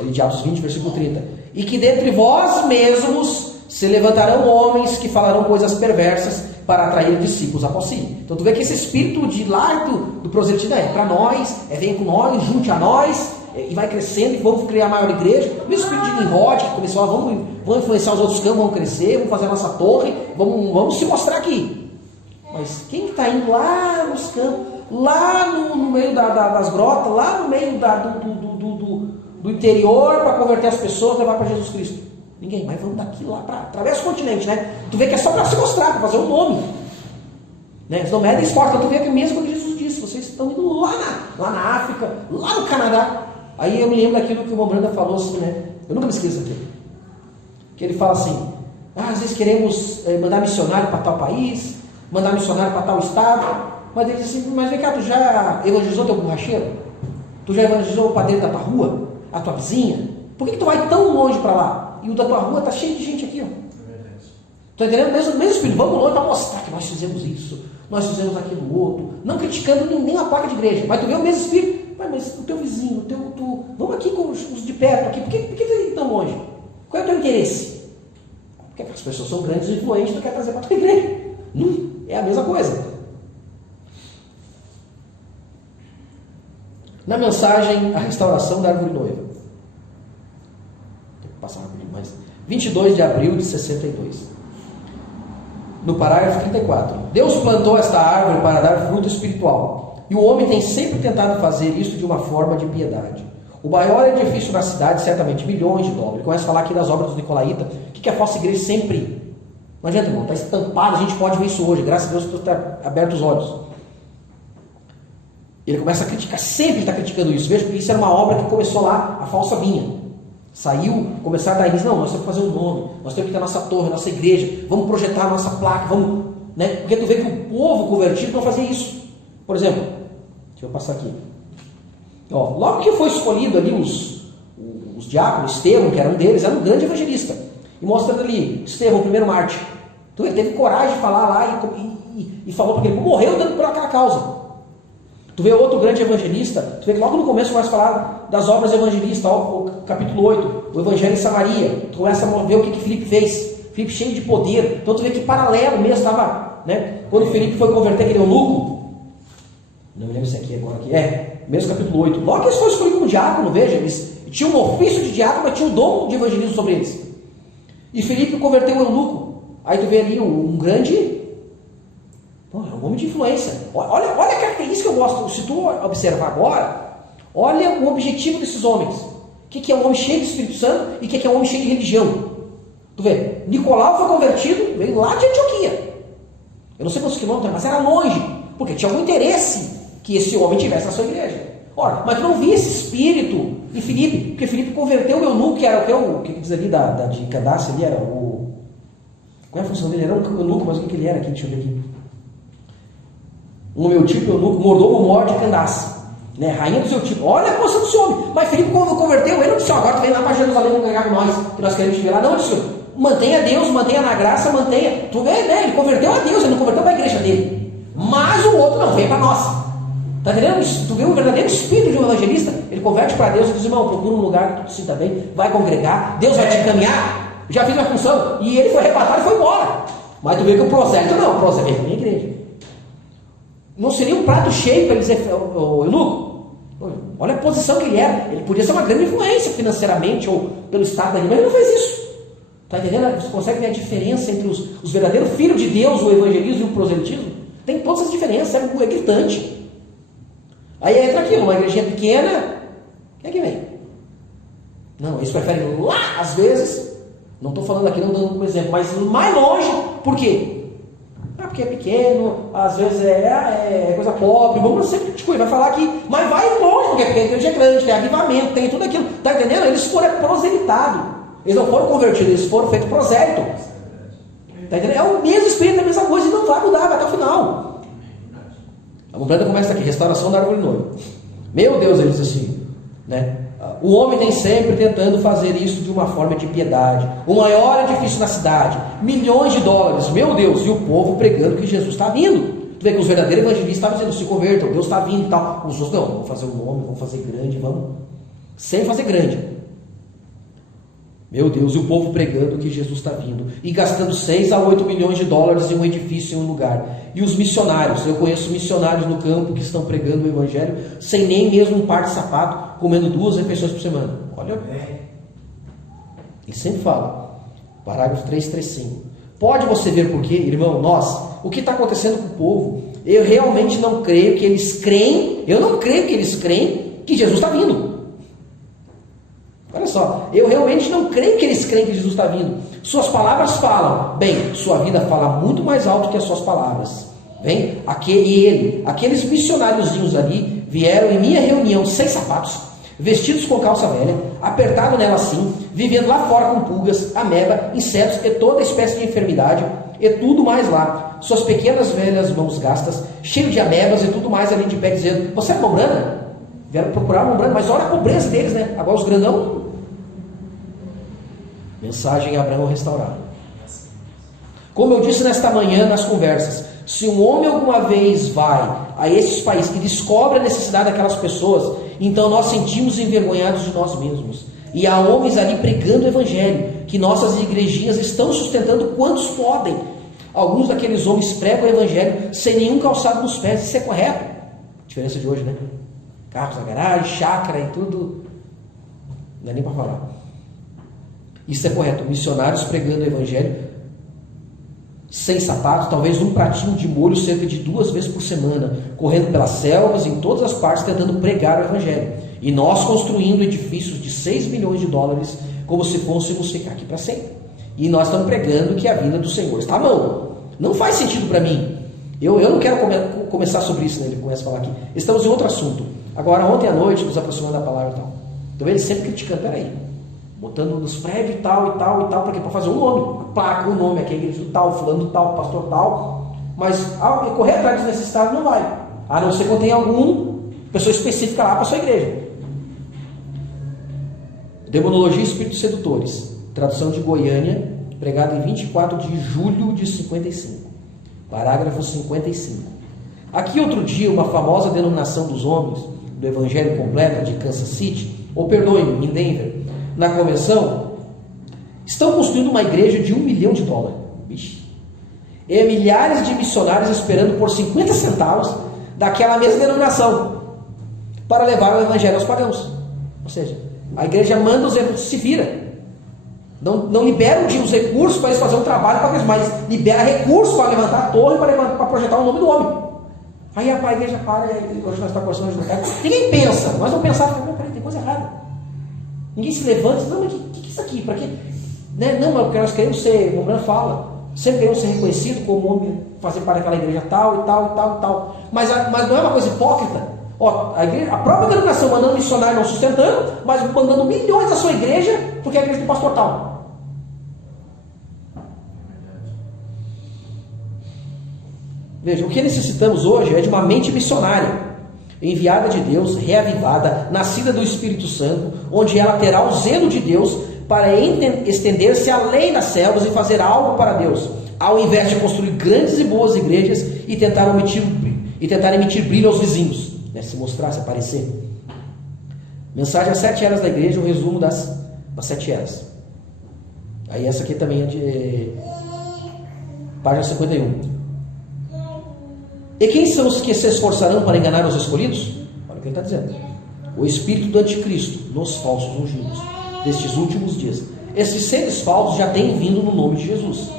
Ali de Atos 20, versículo 30. E que dentre vós mesmos se levantarão homens que falarão coisas perversas para atrair discípulos após si. Então tu vê que esse espírito de lá do proselitismo é para nós, vem com nós, junte a nós, e vai crescendo, e vamos criar a maior igreja. O mesmo espírito de Nimrod, que começou, vamos influenciar os outros campos, vamos crescer, vamos fazer a nossa torre, vamos se mostrar aqui. Mas quem está indo lá nos campos, lá no meio das grotas, lá no meio do interior, para converter as pessoas, levar para Jesus Cristo? Ninguém. Mas vamos daqui lá, através do continente, né? Tu vê que é só para se mostrar, para fazer um nome, né? Eles não medem esforço. Então tu vê que mesmo quando Jesus disse, vocês estão indo lá na África, lá no Canadá. Aí eu me lembro daquilo que o Mombranda falou assim, né? Eu nunca me esqueço daquilo. Que ele fala assim, às vezes queremos mandar missionário para tal país, mandar missionário para tal estado, mas ele diz assim, mas vem cá, tu já evangelizou teu borracheiro? Tu já evangelizou o padeiro da tua rua? A tua vizinha? Por que tu vai tão longe para lá? E o da tua rua está cheio de gente aqui, ó. Está entendendo? Mesmo espírito, vamos longe para mostrar que nós fizemos isso, nós fizemos aquilo outro, não criticando nem a placa de igreja, mas tu vê o mesmo espírito, mas o teu vizinho, vamos aqui com os de perto, aqui, por que tu está tão longe? Qual é o teu interesse? Porque as pessoas são grandes e influentes, tu quer trazer para a tua igreja. É a mesma coisa. Na mensagem, a restauração da árvore noiva. Tem que passar rapidinho, mas 22 de abril de 62. No parágrafo 34. Deus plantou esta árvore para dar fruto espiritual. E o homem tem sempre tentado fazer isso de uma forma de piedade. O maior edifício na cidade, certamente milhões de dólares. Ele começa a falar aqui das obras dos Nicolaítas. O que a falsa igreja sempre... Não adianta, irmão. Está estampado, a gente pode ver isso hoje. Graças a Deus que está aberto os olhos. Ele começa a criticar, sempre está criticando isso. Veja que isso era uma obra que começou lá, a falsa vinha. Saiu, começaram a dar início, não, nós temos que fazer um nome, nós temos que ter a nossa torre, a nossa igreja, vamos projetar a nossa placa, vamos, né? Porque tu vê que o povo convertido não fazia isso. Por exemplo, deixa eu passar aqui. Ó, logo que foi escolhido ali os diáconos, Estevão, que era um deles, era um grande evangelista. E mostrando ali, Estevão, o primeiro mártir. Então ele teve coragem de falar lá e falou para ele, morreu dando por aquela causa. Tu vê outro grande evangelista, tu vê que logo no começo começa a falar das obras evangelistas, ó, o capítulo 8, o evangelho em Samaria. Tu começa a ver o que Filipe fez. Filipe cheio de poder. Então tu vê que paralelo mesmo estava, né? Quando Filipe foi converter aquele eunuco, não me lembro se aqui agora, mesmo capítulo 8. Logo que eles foram escolhidos como diácono, veja, eles tinham um ofício de diácono, mas tinham um dom de evangelismo sobre eles. E Filipe converteu o eunuco. Aí tu vê ali um grande... É um homem de influência. Olha a característica que eu gosto. Se tu observar agora, olha o objetivo desses homens. O que é um homem cheio de Espírito Santo e o que é um homem cheio de religião. Tu vê, Nicolau foi convertido, veio lá de Antioquia. Eu não sei quantos quilômetros, mas era longe, porque tinha algum interesse que esse homem tivesse na sua igreja. Ora, mas tu não via esse espírito em Filipe, porque Filipe converteu o eunuco, que era o que diz ali de Candace, ali era o... Qual é a função dele? Era um eunuco, mas o que ele era aqui? Deixa eu ver aqui. Um meu tipo, eunuco, mordomo mor de Candace, né? Rainha do seu tipo. Olha a posição desse homem. Mas Filipe, quando converteu, ele não disse, agora tu vem lá para Jerusalém congregar com nós, que nós queremos te ver lá. Não, disse, mantenha Deus, mantenha na graça, mantenha. Tu vê, né? Ele converteu a Deus, ele não converteu para a igreja dele. Mas o outro não, veio para nós. Tá entendendo? Tu vê o verdadeiro espírito de um evangelista, ele converte para Deus e diz, irmão, procura um lugar que tu te sinta bem, vai congregar, Deus vai te encaminhar, já fiz minha função. E ele foi arrebatado e foi embora. Mas tu vê que o prosélito não, o prosélito veio para a minha igreja. Não seria um prato cheio para ele dizer, eunuco, olha a posição que ele era. Ele podia ser uma grande influência financeiramente ou pelo estado dali, mas ele não fez isso. Está entendendo? Você consegue ver a diferença entre os verdadeiros filhos de Deus, o evangelismo e o proselitismo? Tem todas as diferenças, é gritante. Aí entra aquilo, uma igrejinha pequena, quem é que vem? Não, eles preferem lá, às vezes, não estou falando aqui, não dando como exemplo, mas mais longe, por quê? Porque é pequeno, às vezes é coisa pobre, vamos sempre tipo, vai falar que, mas vai longe, porque a igreja é grande, tem avivamento, tem tudo aquilo, tá entendendo? Eles foram proselitados, eles não foram convertidos, eles foram feitos prosélito, tá entendendo? É o mesmo espírito, é a mesma coisa, e não vai mudar, vai até o final. A Mombranda começa aqui, restauração da árvore noiva. Meu Deus, ele diz assim, né? O homem tem sempre tentando fazer isso de uma forma de piedade. O maior edifício na cidade, milhões de dólares, meu Deus, e o povo pregando que Jesus está vindo. Tu vê que os verdadeiros evangelistas estavam dizendo, se convertam, Deus está vindo e tal. Os outros, não, vamos fazer um nome, vamos fazer grande, vamos. Sem fazer grande. Meu Deus, e o povo pregando que Jesus está vindo, e gastando 6 a 8 milhões de dólares em um edifício, em um lugar. E os missionários, eu conheço missionários no campo que estão pregando o evangelho, sem nem mesmo um par de sapato, comendo 2 refeições por semana. Olha bem. Ele sempre fala, parágrafo 335. Pode você ver por quê, irmão? O que está acontecendo com o povo? Eu realmente não creio que eles creem, que Jesus está vindo. Olha só, eu realmente não creio que eles creem que Jesus está vindo. Suas palavras falam, bem, sua vida fala muito mais alto que as suas palavras. Bem, aqueles missionáriozinhos ali vieram em minha reunião sem sapatos, vestidos com calça velha, apertado nela assim, vivendo lá fora com pulgas, ameba, insetos e toda espécie de enfermidade e tudo mais lá. Suas pequenas velhas mãos gastas, cheio de amebas e tudo mais ali de pé, dizendo, você é Mombrana? Vieram procurar Mombrana, mas olha a pobreza deles, né? Agora os grandão. Mensagem Abraão restaurado. Como eu disse nesta manhã nas conversas, se um homem alguma vez vai a esses países e descobre a necessidade daquelas pessoas, então nós sentimos envergonhados de nós mesmos. E há homens ali pregando o evangelho, que nossas igrejinhas estão sustentando quantos podem. Alguns daqueles homens pregam o evangelho sem nenhum calçado nos pés. Isso é correto? Diferença de hoje, né? Carros na garagem, chácara e tudo. Não é nem para falar. Isso é correto. Missionários pregando o evangelho sem sapatos, talvez um pratinho de molho cerca de 2 vezes por semana, correndo pelas selvas, em todas as partes, tentando pregar o evangelho. E nós construindo edifícios de 6 milhões de dólares, como se fôssemos ficar aqui para sempre. E nós estamos pregando que a vinda do Senhor está à mão. Não faz sentido para mim. Eu não quero começar sobre isso, né? Ele começa a falar aqui. Estamos em outro assunto. Agora, ontem à noite, nos aproximando da palavra e tal. Então ele sempre criticando, peraí, botando nos prédios e tal, para quê? Para fazer um nome, uma placa, um nome, aqui a igreja do tal, fulano do tal, pastor tal, mas correr atrás dos necessitados não vai, a não ser quando tem alguma pessoa específica lá para a sua igreja. Demonologia e Espíritos Sedutores, tradução de Goiânia, pregado em 24 de julho de 55, parágrafo 55. Aqui outro dia, uma famosa denominação dos homens do Evangelho Completo de Kansas City, ou perdoe-me, em Denver, na convenção, estão construindo uma igreja de $1 milhão. Bicho. E milhares de missionários esperando por 50 centavos daquela mesma denominação para levar o evangelho aos pagãos. Ou seja, a igreja manda os recursos, se vira. Não libera os recursos para eles fazerem um trabalho para eles, mas libera recursos para levantar a torre, para projetar o nome do homem. Aí a igreja para, hoje nós estamos conversando de lugar. Ninguém pensa, nós vamos pensar, peraí, tem coisa errada. Ninguém se levanta e diz, não, mas o que é isso aqui? Para quê? Né? Não, mas porque nós queremos ser, o Mombrana fala, sempre queremos ser reconhecido como homem, fazer parte daquela igreja tal e tal e tal e tal. Mas não é uma coisa hipócrita. Ó, a própria denominação mandando missionário não sustentando, mas mandando milhões da sua igreja, porque é a igreja do pastor tal. Veja, o que necessitamos hoje é de uma mente missionária, enviada de Deus, reavivada, nascida do Espírito Santo, onde ela terá o zelo de Deus para estender-se além das selvas e fazer algo para Deus, ao invés de construir grandes e boas igrejas e tentar emitir brilho aos vizinhos, né? Se mostrar, se aparecer. Mensagem às 7 eras da igreja, o resumo das 7 eras. Aí essa aqui também é de página 51. E quem são os que se esforçarão para enganar os escolhidos? Olha o que ele está dizendo. O espírito do anticristo, nos falsos ungidos, destes últimos dias. Esses seres falsos já têm vindo no nome de Jesus,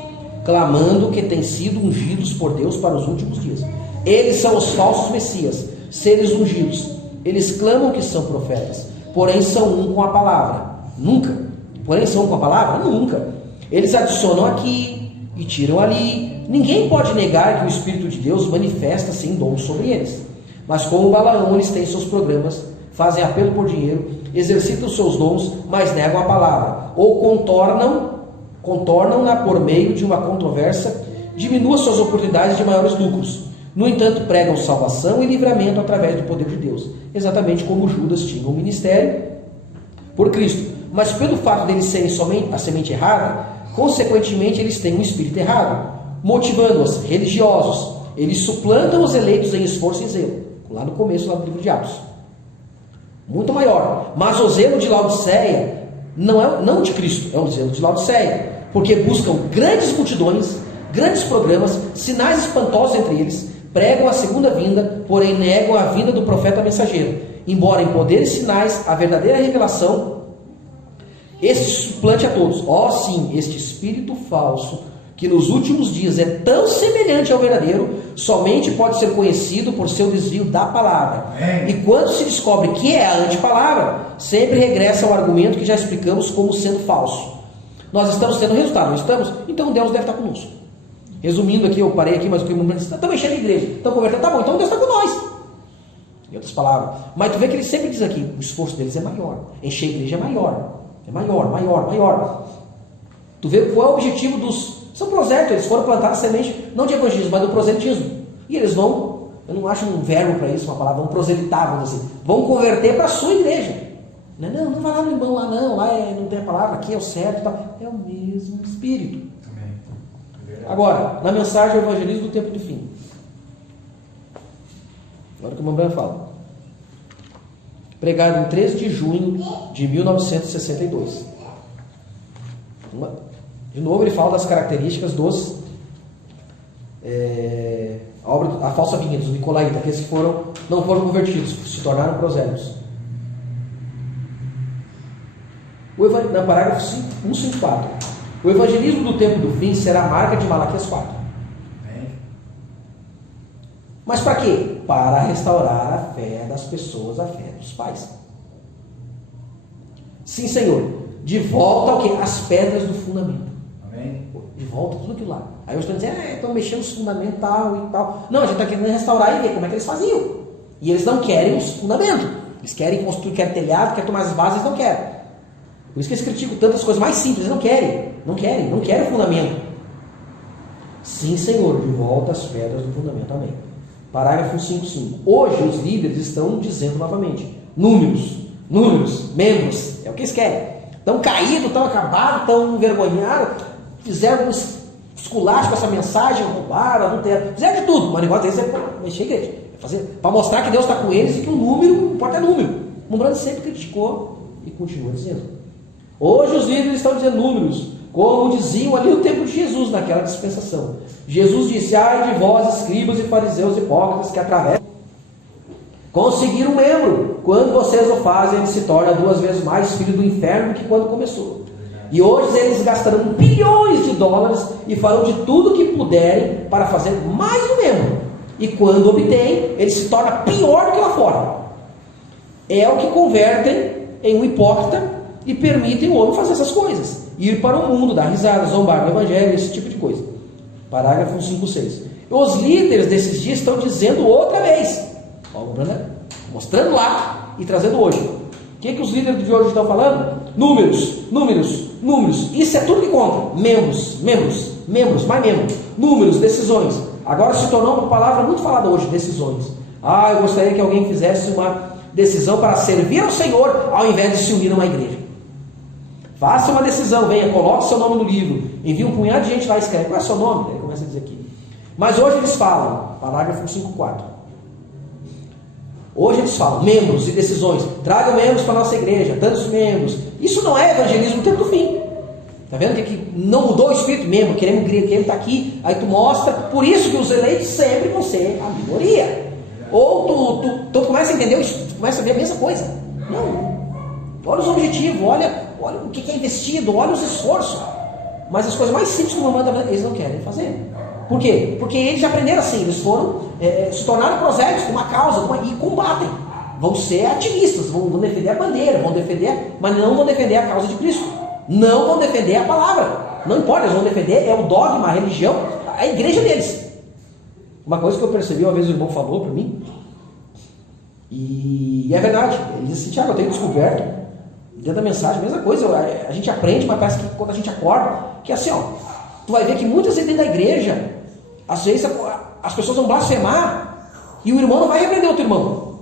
clamando que têm sido ungidos por Deus para os últimos dias. Eles são os falsos messias, seres ungidos. Eles clamam que são profetas, porém são um com a palavra. Nunca. Porém são um com a palavra? Nunca. Eles adicionam aqui e tiram ali. Ninguém pode negar que o Espírito de Deus manifesta-se em dons sobre eles. Mas como Balaão, eles têm seus programas, fazem apelo por dinheiro, exercitam seus dons, mas negam a palavra. Ou contornam-na por meio de uma controvérsia, diminuam suas oportunidades de maiores lucros. No entanto, pregam salvação e livramento através do poder de Deus. Exatamente como Judas tinha um ministério por Cristo. Mas pelo fato deles serem somente a semente errada, consequentemente eles têm um espírito errado, motivando-os, religiosos. Eles suplantam os eleitos em esforço e zelo. Lá no começo, lá do livro de Atos. Muito maior. Mas o zelo de Laodiceia não de Cristo, é um zelo de Laodiceia, porque buscam grandes multidões, grandes programas, sinais espantosos entre eles, pregam a segunda vinda, porém negam a vinda do profeta mensageiro, embora em poder e sinais a verdadeira revelação, este suplante a todos. Sim, este espírito falso, que nos últimos dias é tão semelhante ao verdadeiro, somente pode ser conhecido por seu desvio da palavra. E quando se descobre que é a antipalavra, sempre regressa ao argumento que já explicamos como sendo falso. Nós estamos tendo resultado, não estamos? Então Deus deve estar conosco. Resumindo aqui, eu parei aqui, mas o que eu estamos enchendo a igreja, estão convertendo, tá bom, então Deus está com nós. Em outras palavras. Mas tu vê que ele sempre diz aqui, o esforço deles é maior. Encher a igreja é maior. É maior. Tu vê qual é o objetivo dos... São prosélitos, eles foram plantar a semente, não de evangelismo, mas do proselitismo. E eles vão, eu não acho um verbo para isso, uma palavra, vão proselitar, vamos dizer assim. Vão converter para a sua igreja. Não vai lá no irmão lá não, lá não tem a palavra, aqui é o certo e tal. É o mesmo espírito. Agora, na mensagem do evangelismo do tempo de fim. Agora que o irmão Branco fala. Pregado em 13 de junho de 1962. De novo ele fala das características dos... a falsa vinha dos Nicolaítas, aqueles que não foram convertidos, se tornaram prosélitos. Na parágrafo 154. O evangelismo do tempo do fim será a marca de Malaquias 4. Mas para quê? Para restaurar a fé das pessoas, a fé dos pais. Sim, Senhor. De volta ao quê? As pedras do fundamento. Amém. De volta tudo aquilo lá. Aí eu estou dizendo, estão mexendo nos fundamentos tal e tal. Não, a gente está querendo restaurar e ver como é que eles faziam. E eles não querem os fundamentos. Eles querem construir, querem telhado, querem tomar as bases, eles não querem. Por isso que eles criticam tantas coisas mais simples, eles não querem o fundamento. Sim, Senhor, de volta às pedras do fundamento. Amém. Parágrafo 5.5. Hoje os líderes estão dizendo novamente, números, membros, é o que eles querem. Estão caídos, estão acabados, estão envergonhados, fizeram um esculacho com essa mensagem, roubaram, adulteraram, fizeram de tudo, mas o negócio deles é mexer a igreja, para mostrar que Deus está com eles e que o número, não importa número. O Brando sempre criticou e continua dizendo. Hoje os líderes estão dizendo números, como diziam ali no tempo de Jesus, naquela dispensação. Jesus disse, ai de vós, escribas e fariseus hipócritas, que através conseguiram um membro. Quando vocês o fazem, ele se torna 2 vezes mais filho do inferno do que quando começou. E hoje eles gastarão bilhões de dólares e farão de tudo o que puderem para fazer mais um membro. E quando obtêm, ele se torna pior do que lá fora. É o que convertem em um hipócrita e permitem o homem fazer essas coisas. Ir para o mundo, dar risada, zombar do evangelho, esse tipo de coisa. Parágrafo 5.6. Os líderes desses dias estão dizendo outra vez, mostrando lá e trazendo hoje. O que os líderes de hoje estão falando? Números. Isso é tudo que conta. Membros, mais membros. Números, decisões. Agora se tornou uma palavra muito falada hoje, decisões. Eu gostaria que alguém fizesse uma decisão para servir ao Senhor, ao invés de se unir a uma igreja. Faça uma decisão, venha, coloque seu nome no livro, envie um punhado de gente lá e escreve, qual é o seu nome? Aí começa a dizer aqui. Mas hoje eles falam, parágrafo 5.4. Hoje eles falam, membros e decisões, tragam membros para a nossa igreja, tantos membros. Isso não é evangelismo no tempo do fim. Está vendo que não mudou o espírito membro, queremos que ele está aqui, aí tu mostra, por isso que os eleitos sempre vão ser a minoria. Ou tu começa a entender, tu começa a ver a mesma coisa. Não. Olha os objetivos, olha o que é investido, olha os esforços. Mas as coisas mais simples que o manda, eles não querem fazer. Por quê? Porque eles já aprenderam assim, eles foram, se tornaram prosélitos com uma causa e combatem. Vão ser ativistas, vão defender a bandeira, mas não vão defender a causa de Cristo. Não vão defender a palavra. Não importa, eles vão defender, o dogma, a religião, a igreja deles. Uma coisa que eu percebi, uma vez o irmão falou para mim, e é verdade, ele disse assim, Tiago, eu tenho descoberto, dentro da mensagem, a mesma coisa, a gente aprende, mas parece que quando a gente acorda, que assim, tu vai ver que muitas vezes dentro da igreja, às vezes as pessoas vão blasfemar, e o irmão não vai repreender outro irmão.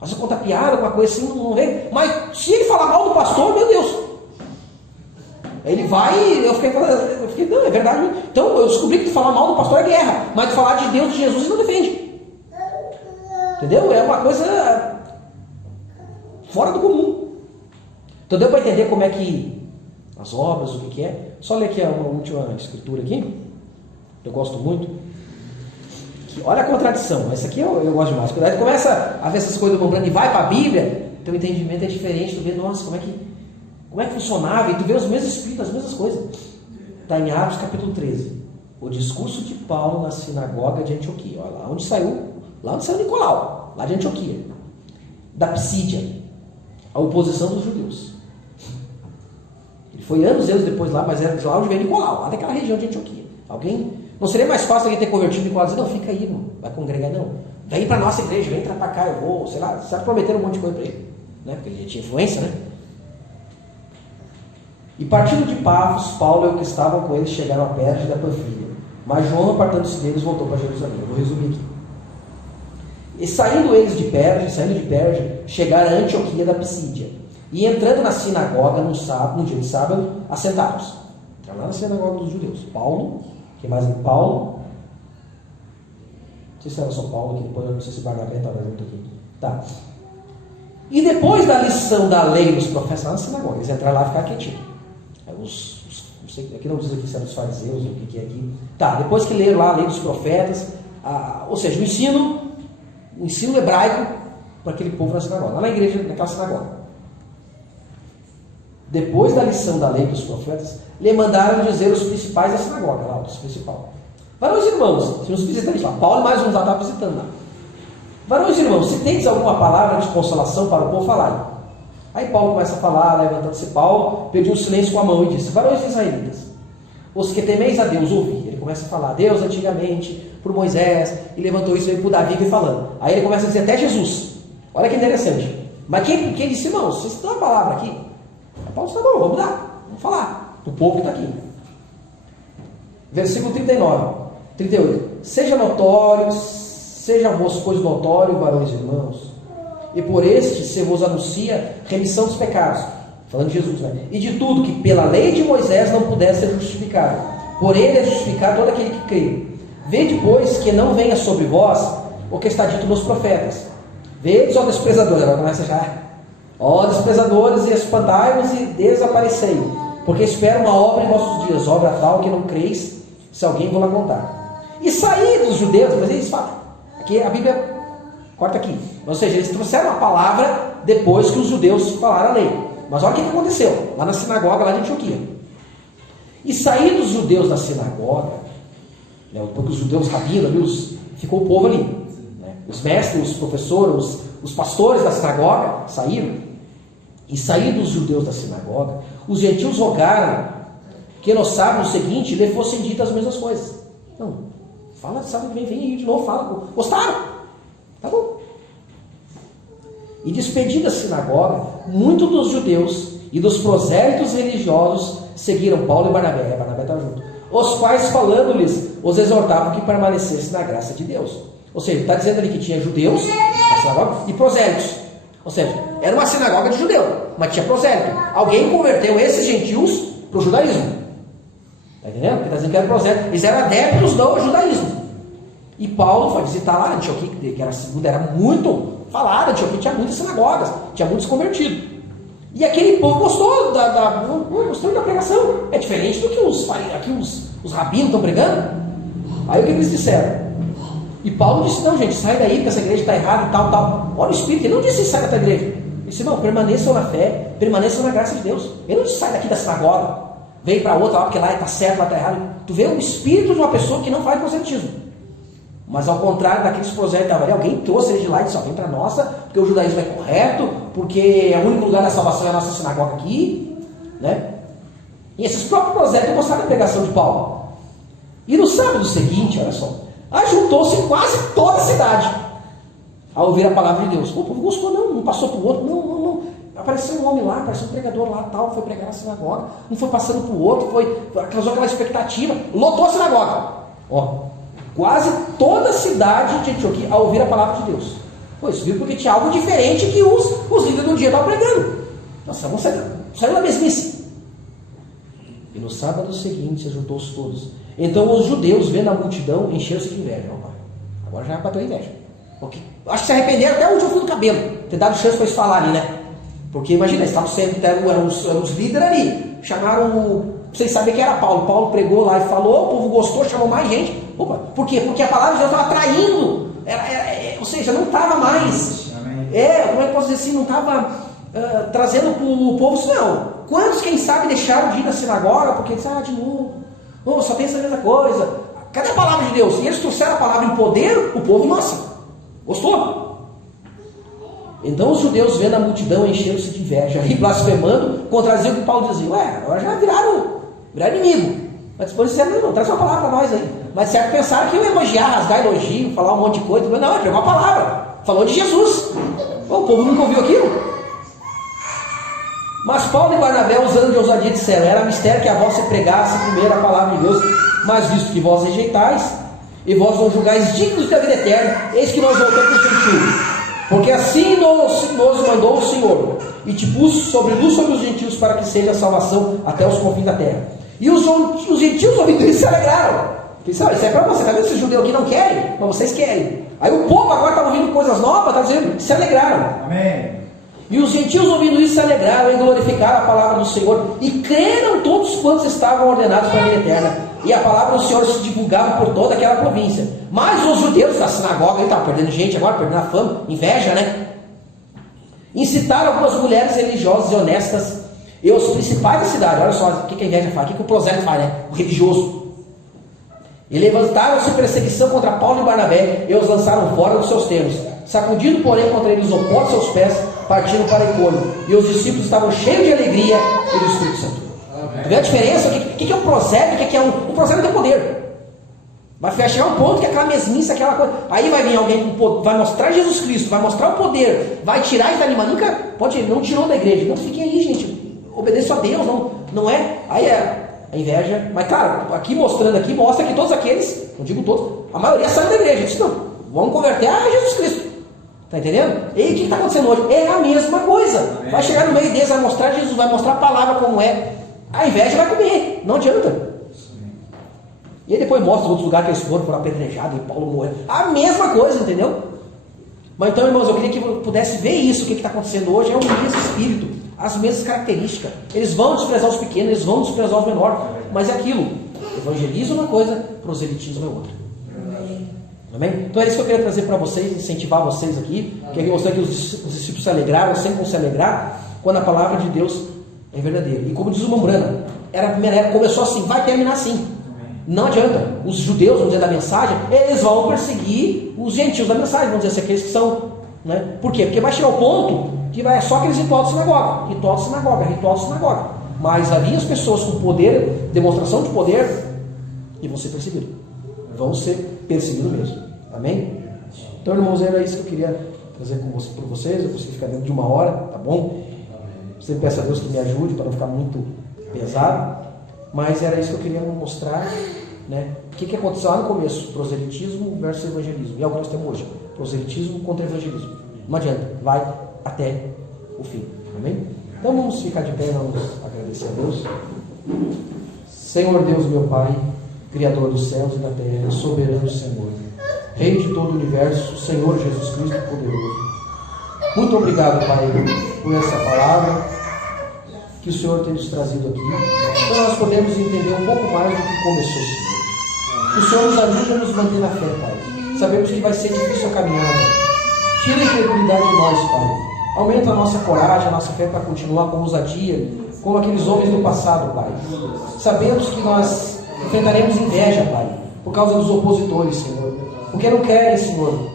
Às vezes conta piada, alguma coisa assim, não vem, mas se ele falar mal do pastor, meu Deus, ele vai, eu fiquei, não, é verdade. Então eu descobri que falar mal do pastor é guerra, mas falar de Deus, de Jesus, ele não defende. Entendeu? É uma coisa fora do comum. Então deu para entender como é que as obras, o que é? Só ler aqui uma última escritura aqui, eu gosto muito. Que, olha a contradição, essa aqui eu gosto demais. Quando a gente começa a ver essas coisas do Brando e vai para a Bíblia, teu entendimento é diferente, tu vê, nossa, como é que funcionava, e tu vê os mesmos espíritos, as mesmas coisas. Está em Atos capítulo 13. O discurso de Paulo na sinagoga de Antioquia. Olha lá onde saiu Nicolau, lá de Antioquia. Da Psídia. A oposição dos judeus. Ele foi anos depois lá, mas era de lá onde veio Nicolau, lá daquela região de Antioquia. Não seria mais fácil alguém ter convertido Nicolau e dizer, não, fica aí, não vai congregar, não. Vem para a nossa igreja, vem para cá, eu vou, sei lá, prometeram um monte de coisa para ele. Né? Porque ele já tinha influência, né? E partindo de Pafos, Paulo e o que estavam com eles chegaram a Perge da Panfilha. Mas João, apartando-se deles, voltou para Jerusalém. Eu vou resumir aqui. E saindo eles de Perge, chegaram a Antioquia da Psídia. E entrando na sinagoga no dia de sábado, assentaram-se. Entraram lá na sinagoga dos judeus. Paulo, quem mais é Paulo? Não sei se era só Paulo, que depois eu não sei se Barnabé estava junto aqui. Tá. E depois da lição da lei dos profetas lá na sinagoga, eles entraram lá e ficaram quietinhos. Aqui não diz aqui se eram os fariseus ou o que é aqui. Tá, depois que leram lá a lei dos profetas, ou seja, o ensino hebraico para aquele povo na sinagoga, lá na igreja, naquela sinagoga. Depois da lição da lei dos profetas, lhe mandaram dizer os principais da sinagoga, lá, os principais. Varões irmãos, tinha os visitantes lá, Paulo mais uns lá estavam visitando lá. Varões irmãos, se tendes alguma palavra de consolação para o povo, falai. Aí Paulo começa a falar, levantando-se Paulo, pediu um silêncio com a mão e disse, varões israelitas, os que temeis a Deus, ouvi. Ele começa a falar, Deus antigamente, por Moisés, e levantou isso e veio por Davi e falando. Aí ele começa a dizer até Jesus. Olha que interessante. Mas quem disse, irmãos, vocês dão uma palavra aqui? Aí Paulo disse, tá bom, vamos dar, vamos falar, do povo que está aqui. Versículo 38. Seja vos, pois, notório, varões irmãos, e por este se vos anuncia remissão dos pecados, falando de Jesus, né? E de tudo que pela lei de Moisés não pudesse ser justificado, por ele é justificado todo aquele que crê. Vede, pois, que não venha sobre vós o que está dito nos profetas. Vedes, ó desprezadores, agora começa já, ó desprezadores, e espantai-vos e desaparecei, porque espero uma obra em vossos dias, obra tal que não creis, se alguém vos lá contar. E saí dos judeus, mas eles falam, aqui a Bíblia corta aqui, ou seja, eles trouxeram a palavra depois que os judeus falaram a lei. Mas olha o que aconteceu lá na sinagoga lá de Antioquia. E saí dos judeus da sinagoga, né, porque os judeus rabinos ali, ficou o povo ali, né, os mestres, os professores, os pastores da sinagoga saíram. E saí dos judeus da sinagoga, os gentios rogaram que no sábado seguinte lhe fossem ditas as mesmas coisas. Não, fala sábado que vem aí de novo, fala. Gostaram? Tá bom. E despedida a sinagoga, muitos dos judeus e dos prosélitos religiosos seguiram Paulo e Barnabé. Barnabé estava junto. Os quais, falando-lhes, os exortavam que permanecessem na graça de Deus. Ou seja, está dizendo ali que tinha judeus na sinagoga e prosélitos. Ou seja, era uma sinagoga de judeu, mas tinha prosélito. Alguém converteu esses gentios para o judaísmo. Está entendendo? Ele está dizendo que era prosélito. Eles eram adeptos do judaísmo. E Paulo foi visitar lá Antioquia, que era a segunda, era muito falada, Antioquia tinha muitas sinagogas, tinha muitos convertidos. E aquele povo gostou da pregação. É diferente do que os rabinos estão pregando. Aí o que eles disseram? E Paulo disse, não gente, sai daí, porque essa igreja está errada e tal. Olha o Espírito, ele não disse sai da igreja. Ele disse, não, permaneçam na fé, permaneçam na graça de Deus. Ele não disse sai daqui da sinagoga, vem para outra lá, porque lá está certo, lá está errado. Tu vê o espírito de uma pessoa que não faz proselitismo. Mas ao contrário daqueles prosélitos, alguém trouxe ele de lá e disse, vem para a nossa, porque o judaísmo é correto, porque é o único lugar da salvação é a nossa sinagoga aqui, né? E esses próprios prosélitos gostaram da pregação de Paulo. E no sábado seguinte, olha só, ajuntou-se quase toda a cidade a ouvir a palavra de Deus. O povo gostou, não passou para o outro, não. Apareceu um homem lá, apareceu um pregador lá, tal, foi pregar na sinagoga, não foi passando para o outro, causou aquela expectativa, lotou a sinagoga. Ó, quase toda a cidade de Antioquia a ouvir a palavra de Deus. Pois viu, porque tinha algo diferente que os líderes do dia estavam pregando. Nossa, vamos sair da mesmice. E no sábado seguinte, ajuntou-se todos. Então os judeus, vendo a multidão, encheram-se de inveja. Opa, agora já bateu a inveja. Porque, acho que se arrependeram até o último fio do cabelo, ter dado chance para eles falarem, né? Porque imagina, eles estavam sempre, eram os líderes ali. Chamaram, vocês sabem que era Paulo. Paulo pregou lá e falou, o povo gostou, chamou mais gente. Opa, por quê? Porque a palavra de Deus estava atraindo. Ou seja, não estava mais. Como é que eu posso dizer assim? Não estava trazendo para o povo isso, não. Quantos, quem sabe, deixaram de ir na sinagoga porque disseram, de novo, só pensa a mesma coisa. Cadê a palavra de Deus? E eles trouxeram a palavra em poder, o povo, nossa, gostou. Então os judeus, vendo a multidão, enchendo-se de inveja e blasfemando, contradiziam o que Paulo dizia. Agora já viraram inimigo. Mas depois disseram, não, traz uma palavra para nós aí. Mas certo, pensaram que iam elogiar, rasgar elogio, falar um monte de coisa. Mas não, pegou uma palavra. Falou de Jesus. O povo nunca ouviu aquilo. Mas Paulo e Barnabé, usando de ousadia, disseram, era mistério que a vós se pregasse primeiro a palavra de Deus, mas visto que vós rejeitais, e vós não julgais dignos da vida eterna, eis que nós voltamos para o gentios. Porque assim nos mandou o Senhor, e te pus sobre luz sobre os gentios, para que seja a salvação até os confins da terra. E os gentios ouvindo isso se alegraram. Pensaram, isso é para você, tá vendo? Esses judeus aqui não querem, mas vocês querem. Aí o povo agora está ouvindo coisas novas, está dizendo, se alegraram. Amém. E os gentios ouvindo isso se alegraram e glorificaram a palavra do Senhor, e creram todos quantos estavam ordenados para a vida eterna. E a palavra do Senhor se divulgava por toda aquela província. Mas os judeus da sinagoga estavam perdendo gente agora, perdendo a fama, inveja, né? Incitaram algumas mulheres religiosas e honestas e os principais da cidade. Olha só, o que a inveja faz, o que o prosélito faz, né? O religioso. E levantaram-se perseguição contra Paulo e Barnabé e os lançaram fora dos seus termos. Sacudindo, porém, contra eles o pó de seus pés, partiram para Icônio. E os discípulos estavam cheios de alegria e do Espírito Santo. Tu vê a diferença? O que é um prosélito? O que é um prosélito? Tem poder. Vai chegar um ponto que aquela mesmice, aquela coisa. Aí vai vir alguém com poder, vai mostrar Jesus Cristo, vai mostrar o poder, vai tirar e desanimar. Nunca, pode ir, não tirou da igreja. Não, fiquem aí, gente. Obedeça a Deus, não é. Aí é a inveja. Mas claro, aqui mostrando aqui, mostra que todos aqueles, não digo todos, a maioria saem da igreja. Diz, não, vamos converter a Jesus Cristo. Está entendendo? E o que está acontecendo hoje? É a mesma coisa. Vai chegar no meio deles, vai mostrar Jesus, vai mostrar a palavra como é. A inveja vai comer, não adianta. E aí depois mostra outros lugares que eles foram apedrejados e Paulo morreu. A mesma coisa, entendeu? Mas então, irmãos, eu queria que eu pudesse ver isso, o que está acontecendo hoje, é o mesmo espírito, as mesmas características. Eles vão desprezar os pequenos, eles vão desprezar os menores, mas é aquilo. Evangelismo é uma coisa, proselitismo é outra. Amém? Então é isso que eu queria trazer para vocês, incentivar vocês aqui, queria mostrar que os discípulos se alegraram, sempre vão se alegrar, quando a palavra de Deus é verdadeira. E como diz o Mambrana, começou assim, vai terminar assim. Não adianta. Os judeus, vamos dizer, da mensagem, eles vão perseguir os gentios da mensagem, vamos dizer assim, aqueles que são, né? Por quê? Porque vai chegar o ponto que vai só aqueles ritual de sinagoga. Mas ali as pessoas com poder, demonstração de poder, e vão ser perseguidos. Vão ser perseguidos mesmo. Amém? Então, irmãos, era isso que eu queria trazer para vocês. Eu consigo ficar dentro de 1 hora, tá bom? Sempre peço a Deus que me ajude para não ficar muito pesado. Mas era isso que eu queria mostrar, né? O que aconteceu lá no começo? Proselitismo versus evangelismo. E é o que nós temos hoje. Proselitismo contra evangelismo. Não adianta. Vai até o fim. Amém? Então vamos ficar de pé e vamos agradecer a Deus. Senhor Deus, meu Pai, Criador dos céus e da terra, soberano Senhor, Rei de todo o universo, Senhor Jesus Cristo poderoso. Muito obrigado, Pai, por essa palavra que o Senhor tem nos trazido aqui, então nós podemos entender um pouco mais do que começou, Senhor. Que o Senhor nos ajude a nos manter na fé, Pai. Sabemos que vai ser difícil a caminhada. Tira a incredulidade de nós, Pai. Aumenta a nossa coragem, a nossa fé para continuar com ousadia, como aqueles homens do passado, Pai. Sabemos que nós enfrentaremos inveja, Pai, por causa dos opositores, Senhor. Porque não querem, Senhor,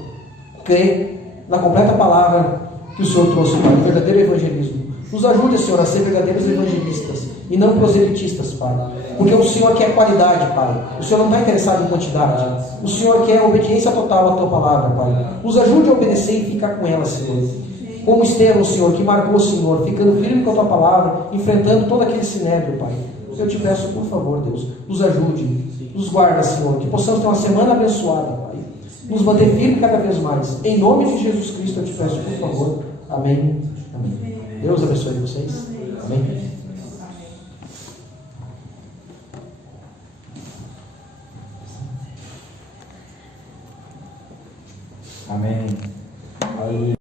crer na completa palavra que o Senhor trouxe, Pai, o verdadeiro evangelismo. Nos ajude, Senhor, a ser verdadeiros evangelistas e não proselitistas, Pai. Porque o Senhor quer qualidade, Pai. O Senhor não está interessado em quantidade. O Senhor quer obediência total à Tua palavra, Pai. Nos ajude a obedecer e ficar com ela, Senhor. Como Estevão, Senhor, que marcou o Senhor, ficando firme com a Tua palavra, enfrentando todo aquele sinédrio, Pai. Eu te peço, por favor, Deus, nos ajude, nos guarda, Senhor, que possamos ter uma semana abençoada, Pai. Nos manter firme cada vez mais. Em nome de Jesus Cristo, eu te peço, por favor. Amém. Amém. Deus abençoe vocês. Amém. Amém. Aleluia.